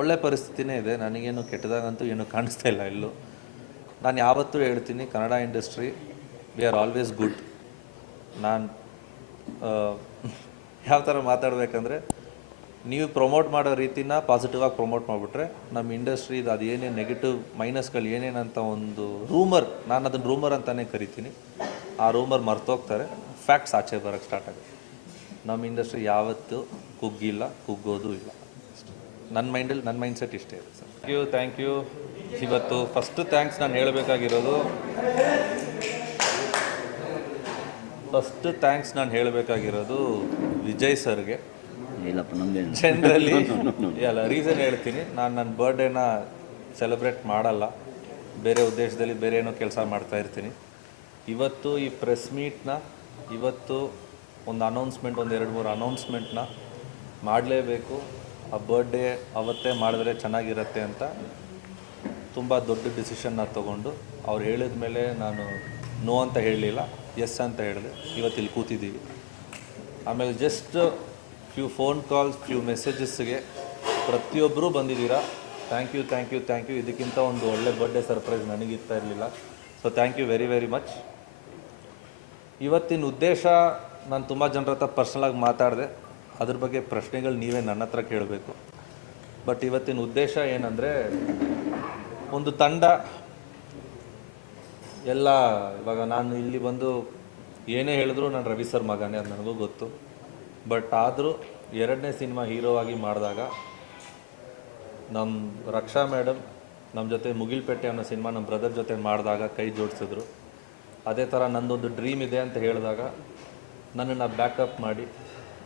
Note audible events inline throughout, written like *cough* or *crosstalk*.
ಒಳ್ಳೆ ಪರಿಸ್ಥಿತಿನೇ ಇದೆ. ನನಗೇನು ಕೆಟ್ಟದಾಗಂತೂ ಏನು ಕಾಣಿಸ್ತಾ ಇಲ್ಲ ಇಲ್ಲೂ. ನಾನು ಯಾವತ್ತೂ ಹೇಳ್ತೀನಿ, Kannada industry we are always good ನಾನು ಯಾವ ಥರ ಮಾತಾಡಬೇಕಂದ್ರೆ, ನೀವು ಪ್ರಮೋಟ್ ಮಾಡೋ ರೀತಿನ ಪಾಸಿಟಿವ್ ಆಗಿ ಪ್ರಮೋಟ್ ಮಾಡಿಬಿಟ್ರೆ, ನಮ್ಮ ಇಂಡಸ್ಟ್ರಿದು ಅದು ಏನೇ ನೆಗೆಟಿವ್ ಮೈನಸ್ಗಳು ಏನೇನಂತ ಒಂದು ರೂಮರ್ ನಾನು ಅದನ್ನು ರೂಮರ್ ಅಂತಲೇ ಕರಿತೀನಿ. ಆ ರೂಮರ್ ಮರ್ತೋಗ್ತಾರೆ. ಫ್ಯಾಕ್ಟ್ಸ್ ಆಚೆ ಬರೋಕ್ಕೆ ಸ್ಟಾರ್ಟ್ ಆಗುತ್ತೆ. ನಮ್ಮ ಇಂಡಸ್ಟ್ರಿ ಯಾವತ್ತೂ ಕುಗ್ಗಿಲ್ಲ, ಕುಗ್ಗೋದು ಇಲ್ಲ. ನನ್ನ ಮೈಂಡಲ್ಲಿ ನನ್ನ ಮೈಂಡ್ ಸೆಟ್ ಇಷ್ಟೇ ಇದೆ sir. Thank you thank you ಇವತ್ತು ಫಸ್ಟ್ ಥ್ಯಾಂಕ್ಸ್ ನಾನು ಹೇಳಬೇಕಾಗಿರೋದು. ಫಸ್ಟ್ ಥ್ಯಾಂಕ್ಸ್ ನಾನು ಹೇಳಬೇಕಾಗಿರೋದು ವಿಜಯ್ ಸರ್ಗೆ. ಇಲ್ಲಪ್ಪ ನಮ್ದೇನು ಜನರಲಿ *laughs* ಅಲ್ಲ ರೀಸನ್ ಹೇಳ್ತೀನಿ. ನಾನು ನನ್ನ ಬರ್ಡೇನ ಸೆಲೆಬ್ರೇಟ್ ಮಾಡಲ್ಲ. ಬೇರೆ ಉದ್ದೇಶದಲ್ಲಿ ಬೇರೆ ಏನೋ ಕೆಲಸ ಮಾಡ್ತಾ ಇರ್ತೀನಿ. ಇವತ್ತು ಈ ಪ್ರೆಸ್ ಮೀಟ್ನ ಇವತ್ತು ಒಂದು ಅನೌನ್ಸ್ಮೆಂಟ್ ಒಂದು ಎರಡು ಮೂರು ಅನೌನ್ಸ್ಮೆಂಟ್ನ ಮಾಡಲೇಬೇಕು. ಆ ಬರ್ಡೇ ಅವತ್ತೇ ಮಾಡಿದ್ರೆ ಚೆನ್ನಾಗಿರತ್ತೆ ಅಂತ ತುಂಬ ದೊಡ್ಡ ಡಿಸಿಷನ್ನ ತೊಗೊಂಡು ಅವ್ರು ಹೇಳಿದ ಮೇಲೆ ನಾನು ನೋ ಅಂತ ಹೇಳಲಿಲ್ಲ ಎಸ್ ಅಂತ ಹೇಳಿದೆ. ಇವತ್ತು ಇಲ್ಲಿ ಕೂತಿದ್ದೀವಿ. ಆಮೇಲೆ just few phone calls few ಮೆಸೇಜಸ್ಗೆ ಪ್ರತಿಯೊಬ್ಬರೂ ಬಂದಿದ್ದೀರಾ? Thank you thank you thank you ಇದಕ್ಕಿಂತ ಒಂದು ಒಳ್ಳೆ ಬರ್ಡೇ ಸರ್ಪ್ರೈಸ್ ನನಗಿರ್ತಾ ಇರಲಿಲ್ಲ. So thank you very very much ಇವತ್ತಿನ ಉದ್ದೇಶ ನಾನು ತುಂಬ ಜನರ ಹತ್ರ ಪರ್ಸ್ನಲಾಗಿ ಮಾತಾಡಿದೆ. ಅದ್ರ ಬಗ್ಗೆ ಪ್ರಶ್ನೆಗಳು ನೀವೇ ನನ್ನ ಹತ್ರ ಕೇಳಬೇಕು. ಬಟ್ ಇವತ್ತಿನ ಉದ್ದೇಶ ಏನಂದರೆ, ಒಂದು ತಂಡ, ಎಲ್ಲ, ಇವಾಗ ನಾನು ಇಲ್ಲಿ ಬಂದು ಏನೇ ಹೇಳಿದ್ರು ನಾನು ರವಿ ಸರ್ ಮಗನೇ ಅದು ನನಗೂ ಗೊತ್ತು. ಬಟ್ ಆದರೂ ಎರಡನೇ ಸಿನಿಮಾ ಹೀರೋ ಆಗಿ ಮಾಡಿದಾಗ ನಮ್ಮ ರಕ್ಷಾ ಮೇಡಮ್ ನಮ್ಮ ಜೊತೆ ಮುಗಿಲ್ಪೇಟೆ ಅನ್ನೋ ಸಿನಿಮಾ ನಮ್ಮ ಬ್ರದರ್ ಜೊತೆ ಮಾಡಿದಾಗ ಕೈ ಜೋಡಿಸಿದ್ರು. ಅದೇ ಥರ ನಂದೊಂದು ಡ್ರೀಮ್ ಇದೆ ಅಂತ ಹೇಳಿದಾಗ ನನ್ನನ್ನು ಬ್ಯಾಕಪ್ ಮಾಡಿ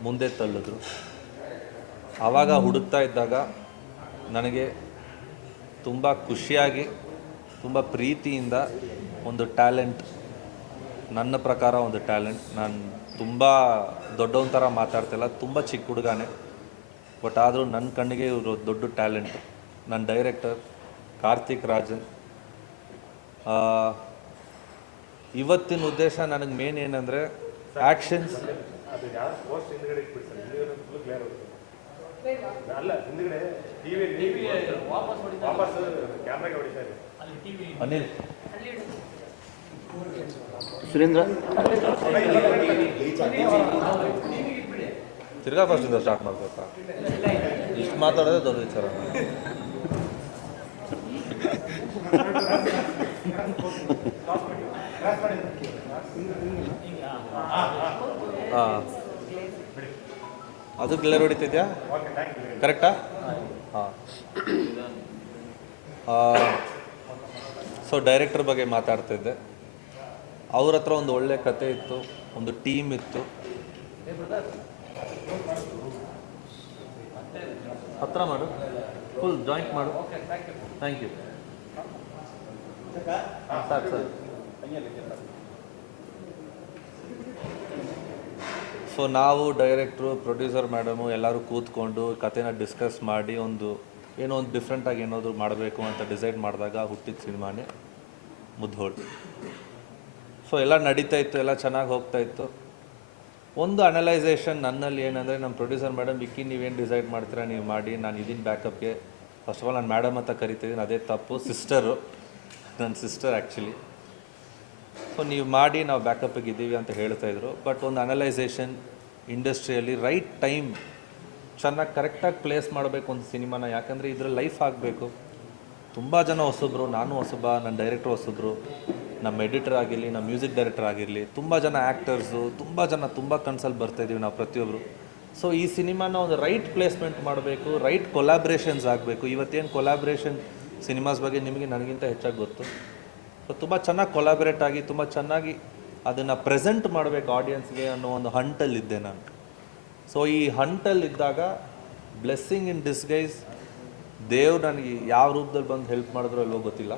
ಮುಂದೆ ತಳ್ಳಿದ್ರು. ಆವಾಗ ಹುಡುಕ್ತಾ ಇದ್ದಾಗ ನನಗೆ ತುಂಬ ಖುಷಿಯಾಗಿ, ತುಂಬ ಪ್ರೀತಿಯಿಂದ ಒಂದು ಟ್ಯಾಲೆಂಟ್, ನನ್ನ ಪ್ರಕಾರ ಒಂದು ಟ್ಯಾಲೆಂಟ್. ನಾನು ತುಂಬ ದೊಡ್ಡವನ ಥರ ಮಾತಾಡ್ತಿಲ್ಲ ತುಂಬ ಚಿಕ್ಕ ಹುಡುಗನೇ. ಬಟ್ ಆದರೂ ನನ್ನ ಕಣ್ಣಿಗೆ ಇವರು ದೊಡ್ಡ ಟ್ಯಾಲೆಂಟ್. ನನ್ನ ಡೈರೆಕ್ಟರ್ ಕಾರ್ತಿಕ್ ರಾಜನ್. ಇವತ್ತಿನ ಉದ್ದೇಶ ನನಗೆ ಮೇನ್ ಏನಂದರೆ ಆ್ಯಕ್ಷನ್ಸ್ ಅಲ್ಲ ಹಿಂದ್ಗಡೆ ಟಿವಿ ವಾಪಸ್ ಕ್ಯಾಮ್ರಾಗೆ ಹೊಡಿತಾ ಇದೆ. ಅನಿಲ್. ಸುರೇಂದ್ರ? ತಿರ್ಗಾ ಫಸ್ಟಿಂದ ಸ್ಟಾರ್ಟ್ ಮಾಡ್ಬೇಕಾ. ಇಷ್ಟು ಮಾತಾಡೋದೇ ದೊಡ್ಡ ವಿಚಾರ. ಅದು ಕ್ಲಿಯರ್ ಹೊಡಿತಿದ್ಯಾ? ಕರೆಕ್ಟಾ ಹಾಂ. ಸೊ ಡೈರೆಕ್ಟರ್ ಬಗ್ಗೆ ಮಾತಾಡ್ತಿದ್ದೆ. ಅವ್ರ ಹತ್ರ ಒಂದು ಒಳ್ಳೆ ಕತೆ ಇತ್ತು, ಒಂದು ಟೀಮ್ ಇತ್ತು. ಹತ್ರ ಮಾಡು. ಫುಲ್ ಜಾಯಿಂಟ್ ಮಾಡು. ಥ್ಯಾಂಕ್ ಯು ಸೊ ನಾವು ಡೈರೆಕ್ಟ್ರು ಪ್ರೊಡ್ಯೂಸರ್ ಮೇಡಮು ಎಲ್ಲರೂ ಕೂತ್ಕೊಂಡು ಕತೆನ ಡಿಸ್ಕಸ್ ಮಾಡಿ ಒಂದು ಏನೋ ಒಂದು ಡಿಫ್ರೆಂಟಾಗಿ ಏನಾದರೂ ಮಾಡಬೇಕು ಅಂತ ಡಿಸೈಡ್ ಮಾಡಿದಾಗ ಹುಟ್ಟಿದ ಸಿನಿಮಾನೇ ಮುದ್ದೋಳು ಸೊ ಎಲ್ಲ ನಡೀತಾ ಇತ್ತು, ಎಲ್ಲ ಚೆನ್ನಾಗಿ ಹೋಗ್ತಾ ಇತ್ತು. ಒಂದು ಅನಲೈಸೇಷನ್ ನನ್ನಲ್ಲಿ ಏನಂದರೆ ನಮ್ಮ ಪ್ರೊಡ್ಯೂಸರ್ ಮೇಡಮ್ ವಿಕ್ಕಿ, ನೀವೇನು ಡಿಸೈಡ್ ಮಾಡ್ತೀರಾ? ನೀವು ಮಾಡಿ, ನಾನು ಇದೀನಿ ಬ್ಯಾಕಪ್ಗೆ ಫಸ್ಟ್ ಆಫ್ ಆಲ್ ನಾನು ಮೇಡಮ್ ಅಂತ ಕರಿತಿದ್ದೀನಿ, ಅದೇ ತಪ್ಪು ಸಿಸ್ಟರು ನನ್ನ ಸಿಸ್ಟರ್ ಆ್ಯಕ್ಚುಲಿ ಸೊ ನೀವು ಮಾಡಿ ನಾವು ಬ್ಯಾಕಪ್ಪಿಗೆ ಇದ್ದೀವಿ ಅಂತ ಹೇಳ್ತಾ ಇದ್ರು. ಬಟ್ ಒಂದು ಅನಲೈಸೇಷನ್ ಇಂಡಸ್ಟ್ರಿಯಲ್ಲಿ ರೈಟ್ ಟೈಮ್ ಚೆನ್ನಾಗಿ ಕರೆಕ್ಟಾಗಿ ಪ್ಲೇಸ್ ಮಾಡಬೇಕು ಒಂದು ಸಿನಿಮಾನ. ಯಾಕಂದರೆ ಇದ್ರ ಲೈಫ್ ಆಗಬೇಕು. ತುಂಬ ಜನ ಹೊಸಬ್ರು, ನಾನು ಹೊಸಬ ನನ್ನ ಡೈರೆಕ್ಟ್ರು ಹೊಸಬ್ರು ನಮ್ಮ ಎಡಿಟರ್ ಆಗಿರಲಿ ನಮ್ಮ ಮ್ಯೂಸಿಕ್ ಡೈರೆಕ್ಟರ್ ಆಗಿರಲಿ, ತುಂಬ ಜನ ಆ್ಯಕ್ಟರ್ಸು ತುಂಬ ಜನ ತುಂಬ ಕನ್ಸಲ್ಲಿ ಬರ್ತಾಯಿದ್ದೀವಿ ನಾವು ಪ್ರತಿಯೊಬ್ಬರು ಸೊ ಈ ಸಿನಿಮಾನ ಒಂದು ರೈಟ್ ಪ್ಲೇಸ್ಮೆಂಟ್ ಮಾಡಬೇಕು ರೈಟ್ ಕೊಲಾಬ್ರೇಷನ್ಸ್ ಆಗಬೇಕು. ಇವತ್ತೇನು ಕೊಲಾಬ್ರೇಷನ್ ಸಿನಿಮಾಸ್ ಬಗ್ಗೆ ನಿಮಗೆ ನನಗಿಂತ ಹೆಚ್ಚಾಗಿ ಗೊತ್ತು. ಸೊ ತುಂಬ ಚೆನ್ನಾಗಿ ಕೊಲಾಬ್ರೇಟ್ ಆಗಿ, ತುಂಬ ಚೆನ್ನಾಗಿ ಅದನ್ನು ಪ್ರೆಸೆಂಟ್ ಮಾಡಬೇಕು ಆಡಿಯನ್ಸ್ಗೆ ಅನ್ನೋ ಒಂದು ಹಂಟಲ್ಲಿದ್ದೆ ನಾನು. ಸೊ ಈ ಹಂಟಲ್ಲಿದ್ದಾಗ ಬ್ಲೆಸ್ಸಿಂಗ್ ಇನ್ ಡಿಸ್ಗೈಸ್ ದೇವ್ರು ನನಗೆ ಯಾವ ರೂಪದಲ್ಲಿ ಬಂದು ಹೆಲ್ಪ್ ಮಾಡಿದ್ರು ಅಲ್ವೋ ಗೊತ್ತಿಲ್ಲ.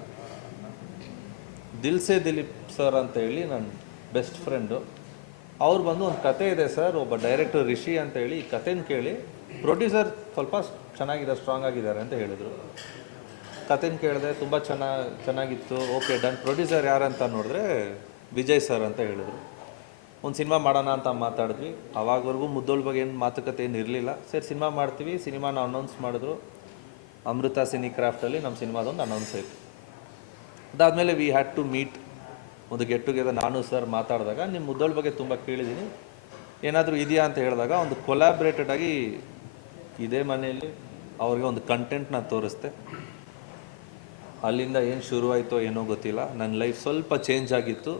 ದಿಲ್ಸೆ ದಿಲೀಪ್ ಸರ್ ಅಂತ ಹೇಳಿ ನನ್ನ ಬೆಸ್ಟ್ ಫ್ರೆಂಡು ಅವ್ರು ಬಂದು ಒಂದು ಕತೆ ಇದೆ ಸರ್ ಒಬ್ಬ ಡೈರೆಕ್ಟರ್ ರಿಷಿ ಅಂತ ಹೇಳಿ ಈ ಕೇಳಿ, ಪ್ರೊಡ್ಯೂಸರ್ ಸ್ವಲ್ಪ ಚೆನ್ನಾಗಿದೆ ಸ್ಟ್ರಾಂಗ್ ಆಗಿದ್ದಾರೆ ಅಂತ ಹೇಳಿದರು. ಕತೆನ ಕೇಳಿದೆ ತುಂಬ ಚೆನ್ನಾಗಿ ಚೆನ್ನಾಗಿತ್ತು. Okay, done. ಪ್ರೊಡ್ಯೂಸರ್ ಯಾರಂತ ನೋಡಿದ್ರೆ ವಿಜಯ್ ಸರ್ ಅಂತ ಹೇಳಿದ್ರು. ಒಂದು ಸಿನಿಮಾ ಮಾಡೋಣ ಅಂತ ಮಾತಾಡಿದ್ವಿ. ಅವಾಗವರೆಗೂ ಮುದ್ದೋಳ ಬಗ್ಗೆ ಏನು ಮಾತುಕತೆ ಏನು ಇರಲಿಲ್ಲ. ಸರ್, ಸಿನಿಮಾ ಮಾಡ್ತೀವಿ. ಸಿನಿಮಾನ ಅನೌನ್ಸ್ ಮಾಡಿದ್ರು. ಅಮೃತ ಸಿನಿ ಕ್ರಾಫ್ಟಲ್ಲಿ ನಮ್ಮ ಸಿನಿಮಾದೊಂದು ಅನೌನ್ಸ್ ಆಯಿತು. ಅದಾದಮೇಲೆ ವಿ ಹ್ಯಾಡ್ ಟು ಮೀಟ್ ಒಂದು ಗೆಟ್ ಟುಗೆದರ್ ನಾನು, ಸರ್ ಮಾತಾಡಿದಾಗ ನಿಮ್ಮ ಮುದ್ದೋಳ ಬಗ್ಗೆ ತುಂಬ ಕೇಳಿದ್ದೀನಿ ಏನಾದರೂ ಇದೆಯಾ ಅಂತ ಹೇಳಿದಾಗ ಒಂದು ಕೊಲಾಬ್ರೇಟೆಡ್ ಆಗಿ ಇದೇ ಮನೆಯಲ್ಲಿ ಅವ್ರಿಗೆ ಒಂದು ಕಂಟೆಂಟ್ನ ತೋರಿಸ್ದೆ. ಅಲ್ಲಿಂದ ಏನು ಶುರುವಾಯಿತೋ ಏನೋ ಗೊತ್ತಿಲ್ಲ. ನನ್ನ ಲೈಫ್ ಸ್ವಲ್ಪ ಚೇಂಜ್ ಆಗಿತ್ತು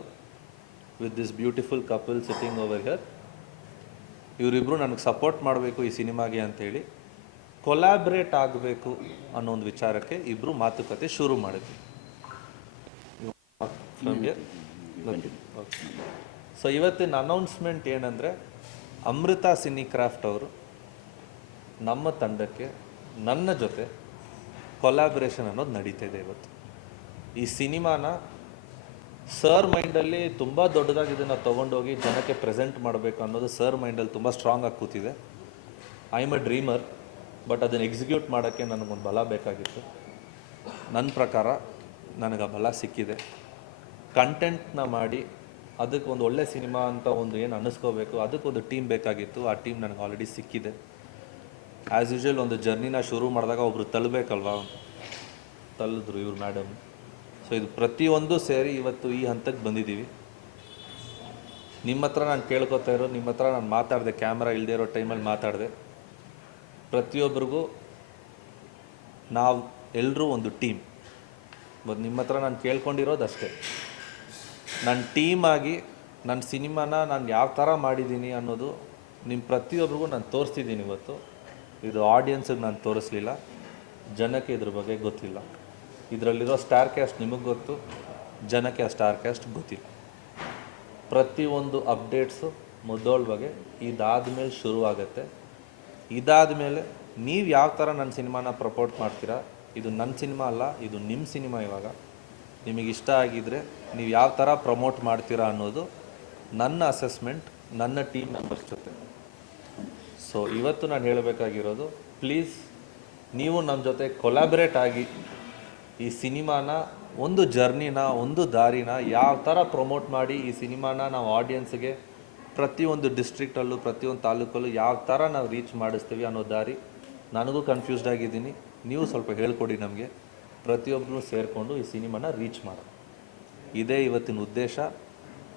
with this beautiful couple sitting over here ಇವರಿಬ್ಬರು ನನಗೆ ಸಪೋರ್ಟ್ ಮಾಡಬೇಕು ಈ ಸಿನಿಮಾಗೆ ಅಂಥೇಳಿ ಕೊಲಾಬ್ರೇಟ್ ಆಗಬೇಕು ಅನ್ನೋ ಒಂದು ವಿಚಾರಕ್ಕೆ ಇಬ್ಬರು ಮಾತುಕತೆ ಶುರು ಮಾಡಿದ್ವಿ. ಸೊ ಇವತ್ತಿನ ಅನೌನ್ಸ್ಮೆಂಟ್ ಏನಂದರೆ ಅಮೃತ ಸಿನಿ ಕ್ರಾಫ್ಟ್ ಅವರು ನಮ್ಮ ತಂಡಕ್ಕೆ ನನ್ನ ಜೊತೆ ಕೊಲಾಬ್ರೇಷನ್ ಅನ್ನೋದು ನಡೀತಾ ಇದೆ ಇವತ್ತು. ಈ ಸಿನಿಮಾನ ಸರ್ ಮೈಂಡಲ್ಲಿ ತುಂಬ ದೊಡ್ಡದಾಗಿ ಇದನ್ನು ತೊಗೊಂಡೋಗಿ ಜನಕ್ಕೆ ಪ್ರೆಸೆಂಟ್ ಮಾಡಬೇಕು ಅನ್ನೋದು ಸರ್ ಮೈಂಡಲ್ಲಿ ತುಂಬ ಸ್ಟ್ರಾಂಗ್ ಆಗಿ ಕೂತಿದೆ. I'm a dreamer but ಅದನ್ನು ಎಕ್ಸಿಕ್ಯೂಟ್ ಮಾಡೋಕ್ಕೆ ನನಗೊಂದು ಬಲ ಬೇಕಾಗಿತ್ತು. ನನ್ನ ಪ್ರಕಾರ ನನಗೆ ಆ ಬಲ ಸಿಕ್ಕಿದೆ. ಕಂಟೆಂಟ್ನ ಮಾಡಿ ಅದಕ್ಕೆ ಒಂದು ಒಳ್ಳೆ ಸಿನಿಮಾ ಅಂತ ಒಂದು ಏನು ಅನ್ನಿಸ್ಕೋಬೇಕು ಅದಕ್ಕೊಂದು ಟೀಮ್ ಬೇಕಾಗಿತ್ತು, ಆ ಟೀಮ್ ನನಗೆ ಆಲ್ರೆಡಿ ಸಿಕ್ಕಿದೆ. ಆ್ಯಸ್ ಯೂಶ್ವಲ್ ಒಂದು ಜರ್ನಿನ ಶುರು ಮಾಡಿದಾಗ ಒಬ್ರು ತಳ್ಳಬೇಕಲ್ವಾ ತಲ್ಲಿದ್ರು ಇವ್ರು ಮೇಡಮ್ ಸೊ ಇದು ಪ್ರತಿಯೊಂದು ಸೇರಿ ಇವತ್ತು ಈ ಹಂತಕ್ಕೆ ಬಂದಿದ್ದೀವಿ. ನಿಮ್ಮ ಹತ್ರ ನಾನು ಕೇಳ್ಕೊತಾ ಇರೋ ನಿಮ್ಮ ಹತ್ರ ನಾನು ಮಾತಾಡಿದೆ ಕ್ಯಾಮ್ರಾ ಇಲ್ಲದೆ ಇರೋ ಟೈಮಲ್ಲಿ ಮಾತಾಡಿದೆ. ಪ್ರತಿಯೊಬ್ಬರಿಗೂ ನಾವು ಎಲ್ಲರೂ ಒಂದು ಟೀಮ್ ಬಟ್ ನಿಮ್ಮ ಹತ್ರ ನಾನು ಕೇಳ್ಕೊಂಡಿರೋದು ಅಷ್ಟೇ. ನನ್ನ ಟೀಮ್ ಆಗಿ ನನ್ನ ಸಿನಿಮಾನ ನಾನು ಯಾವ ಥರ ಮಾಡಿದ್ದೀನಿ ಅನ್ನೋದು ನಿಮ್ಮ ಪ್ರತಿಯೊಬ್ಬರಿಗೂ ನಾನು ತೋರಿಸ್ತಿದ್ದೀನಿ ಇವತ್ತು. ಇದು ಆಡಿಯನ್ಸಿಗೆ ನಾನು ತೋರಿಸ್ಲಿಲ್ಲ. ಜನಕ್ಕೆ ಇದ್ರ ಬಗ್ಗೆ ಗೊತ್ತಿಲ್ಲ. ಇದರಲ್ಲಿರೋ ಸ್ಟಾರ್ ಕ್ಯಾಸ್ಟ್ ನಿಮಗೆ ಗೊತ್ತು, ಜನಕ್ಕೆ ಆ ಸ್ಟಾರ್ ಕ್ಯಾಸ್ಟ್ ಗೊತ್ತಿಲ್ಲ. ಪ್ರತಿಯೊಂದು ಅಪ್ಡೇಟ್ಸು ಮೊದಲ ಬಗ್ಗೆ ಇದಾದಮೇಲೆ ಶುರುವಾಗತ್ತೆ. ಇದಾದಮೇಲೆ ನೀವು ಯಾವ ಥರ ನನ್ನ ಸಿನಿಮಾನ ಪ್ರಪೋರ್ಟ್ ಮಾಡ್ತೀರಾ, ಇದು ನನ್ನ ಸಿನಿಮಾ ಅಲ್ಲ, ಇದು ನಿಮ್ಮ ಸಿನಿಮಾ ಇವಾಗ. ನಿಮಗೆ ಇಷ್ಟ ಆಗಿದ್ದರೆ ನೀವು ಯಾವ ಥರ ಪ್ರಮೋಟ್ ಮಾಡ್ತೀರಾ ಅನ್ನೋದು ನನ್ನ ಅಸೆಸ್ಮೆಂಟ್ ನನ್ನ ಟೀಮ್ ಮೆಂಬರ್ಸ್ ಜೊತೆ. ಸೊ ಇವತ್ತು ನಾನು ಹೇಳಬೇಕಾಗಿರೋದು ಪ್ಲೀಸ್ ನೀವು ನಮ್ಮ ಜೊತೆ ಕೊಲಾಬ್ರೇಟ್ ಆಗಿ ಈ ಸಿನಿಮಾನ, ಒಂದು ಜರ್ನಿನ ಒಂದು ದಾರಿನ ಯಾವ ಥರ ಪ್ರಮೋಟ್ ಮಾಡಿ ಈ ಸಿನಿಮಾನ ನಾವು ಆಡಿಯನ್ಸ್ಗೆ ಪ್ರತಿಯೊಂದು ಡಿಸ್ಟ್ರಿಕ್ಟಲ್ಲೂ ಪ್ರತಿಯೊಂದು ತಾಲೂಕಲ್ಲೂ ಯಾವ ಥರ ನಾವು ರೀಚ್ ಮಾಡಿಸ್ತೀವಿ ಅನ್ನೋ ದಾರಿ ನನಗೂ ಕನ್ಫ್ಯೂಸ್ಡ್ ಆಗಿದ್ದೀನಿ. ನೀವು ಸ್ವಲ್ಪ ಹೇಳ್ಕೊಡಿ ನಮಗೆ. ಪ್ರತಿಯೊಬ್ಬರು ಸೇರಿಕೊಂಡು ಈ ಸಿನಿಮಾನ ರೀಚ್ ಮಾಡೋಣ. ಇದೇ ಇವತ್ತಿನ ಉದ್ದೇಶ.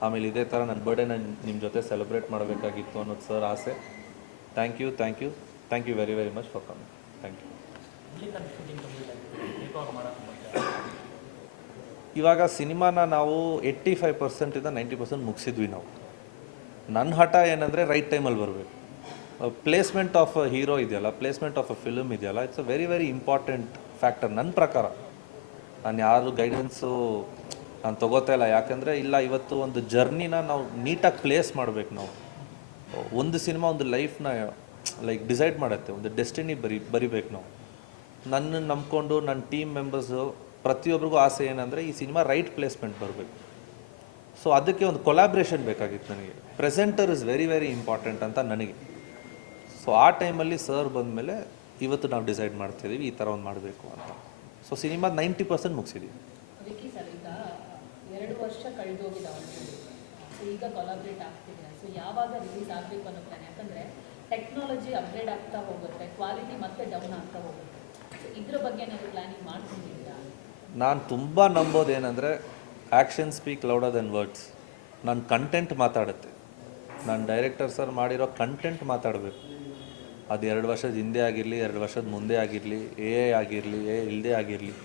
ಆಮೇಲೆ ಇದೇ ಥರ ನನ್ನ ಬರ್ಡೇನ ನಿಮ್ಮ ಜೊತೆ ಸೆಲೆಬ್ರೇಟ್ ಮಾಡಬೇಕಾಗಿತ್ತು ಅನ್ನೋದು ಸರ್ ಆಸೆ. Thank you thank you thank you very very much for coming thank you ಇವಾಗ ಸಿನಿಮಾನ ನಾವು ಏಯ್ಟಿ ಫೈವ್ ಪರ್ಸೆಂಟಿಂದ ನೈಂಟಿ ಪರ್ಸೆಂಟ್ ಮುಗಿಸಿದ್ವಿ ನಾವು. ನನ್ನ ಹಠ ಏನಂದರೆ ರೈಟ್ ಟೈಮಲ್ಲಿ ಬರಬೇಕು. ಪ್ಲೇಸ್ಮೆಂಟ್ ಆಫ್ ಅ ಹೀರೋ ಇದೆಯಲ್ಲ ಪ್ಲೇಸ್ಮೆಂಟ್ ಆಫ್ ಅ ಫಿಲ್ಮ್ ಇದೆಯಲ್ಲ it's a very very important factor ನನ್ನ ಪ್ರಕಾರ. ನಾನು ಯಾರು ಗೈಡೆನ್ಸು ನಾನು ತಗೋತಾ ಇಲ್ಲ, ಯಾಕಂದರೆ ಇಲ್ಲ, ಇವತ್ತು ಒಂದು ಜರ್ನಿನ ನಾವು ನೀಟಾಗಿ ಪ್ಲೇಸ್ ಮಾಡಬೇಕು ನಾವು. ಒಂದು ಸಿನಿಮಾ ಒಂದು ಲೈಫ್ನ ಲೈಕ್ ಡಿಸೈಡ್ ಮಾಡುತ್ತೆ. ಒಂದು ಡೆಸ್ಟಿನಿ ಬರಿ, ಬರಿಬೇಕು ನಾವು. ನನ್ನ ನಂಬ್ಕೊಂಡು ನನ್ನ ಟೀಮ್ ಮೆಂಬರ್ಸು ಪ್ರತಿಯೊಬ್ಬರಿಗೂ ಆಸೆ ಏನಂದರೆ ಈ ಸಿನಿಮಾ ರೈಟ್ ಪ್ಲೇಸ್ಮೆಂಟ್ ಬರಬೇಕು. ಸೊ ಅದಕ್ಕೆ ಒಂದು ಕೊಲಾಬ್ರೇಷನ್ ಬೇಕಾಗಿತ್ತು ನನಗೆ. Presenter is very very important ಅಂತ ನನಗೆ. ಸೊ ಆ ಟೈಮಲ್ಲಿ ಸರ್ ಬಂದಮೇಲೆ ಇವತ್ತು ನಾವು ಡಿಸೈಡ್ ಮಾಡ್ತಿದ್ದೀವಿ ಈ ಥರ ಒಂದು ಮಾಡಬೇಕು ಅಂತ. ಸೊ ಸಿನಿಮಾ ನೈಂಟಿ ಪರ್ಸೆಂಟ್ ಮುಗಿಸಿದ್ದೀವಿ ಈಗ ಯಾವಾಗ ರಿಲೀಸ್ ಆಗಬೇಕು ಅನ್ನೋ ಪ್ಲಾನ್ ಯಾಕಂದರೆ ಟೆಕ್ನಾಲಜಿ ಅಪ್ಗ್ರೇಡ್ ಆಗ್ತಾ ಹೋಗುತ್ತೆ ಕ್ವಾಲಿಟಿ ಮತ್ತೆ ಡೌನ್ ಆಗ್ತಾ ಹೋಗುತ್ತೆ. ಸೊ ಇದ್ರ ಬಗ್ಗೆ ಏನಾದರೂ ಪ್ಲಾನಿಂಗ್ ಮಾಡ್ಕೊಂಡಿದ್ದೀರಾ? ನಾನು ತುಂಬ ನಂಬೋದು ಏನಂದರೆ action speak louder than words ನನ್ನ ಕಂಟೆಂಟ್ ಮಾತಾಡುತ್ತೆ. ನಾನು ಡೈರೆಕ್ಟರ್ ಸರ್ ಮಾಡಿರೋ ಕಂಟೆಂಟ್ ಮಾತಾಡಬೇಕು. ಅದು ಎರಡು ವರ್ಷದ ಹಿಂದೆ ಆಗಿರಲಿ, ಎರಡು ವರ್ಷದ ಮುಂದೆ ಆಗಿರಲಿ ಎ ಆಗಿರಲಿ ಎ ಇಲ್ಲದೆ ಆಗಿರಲಿ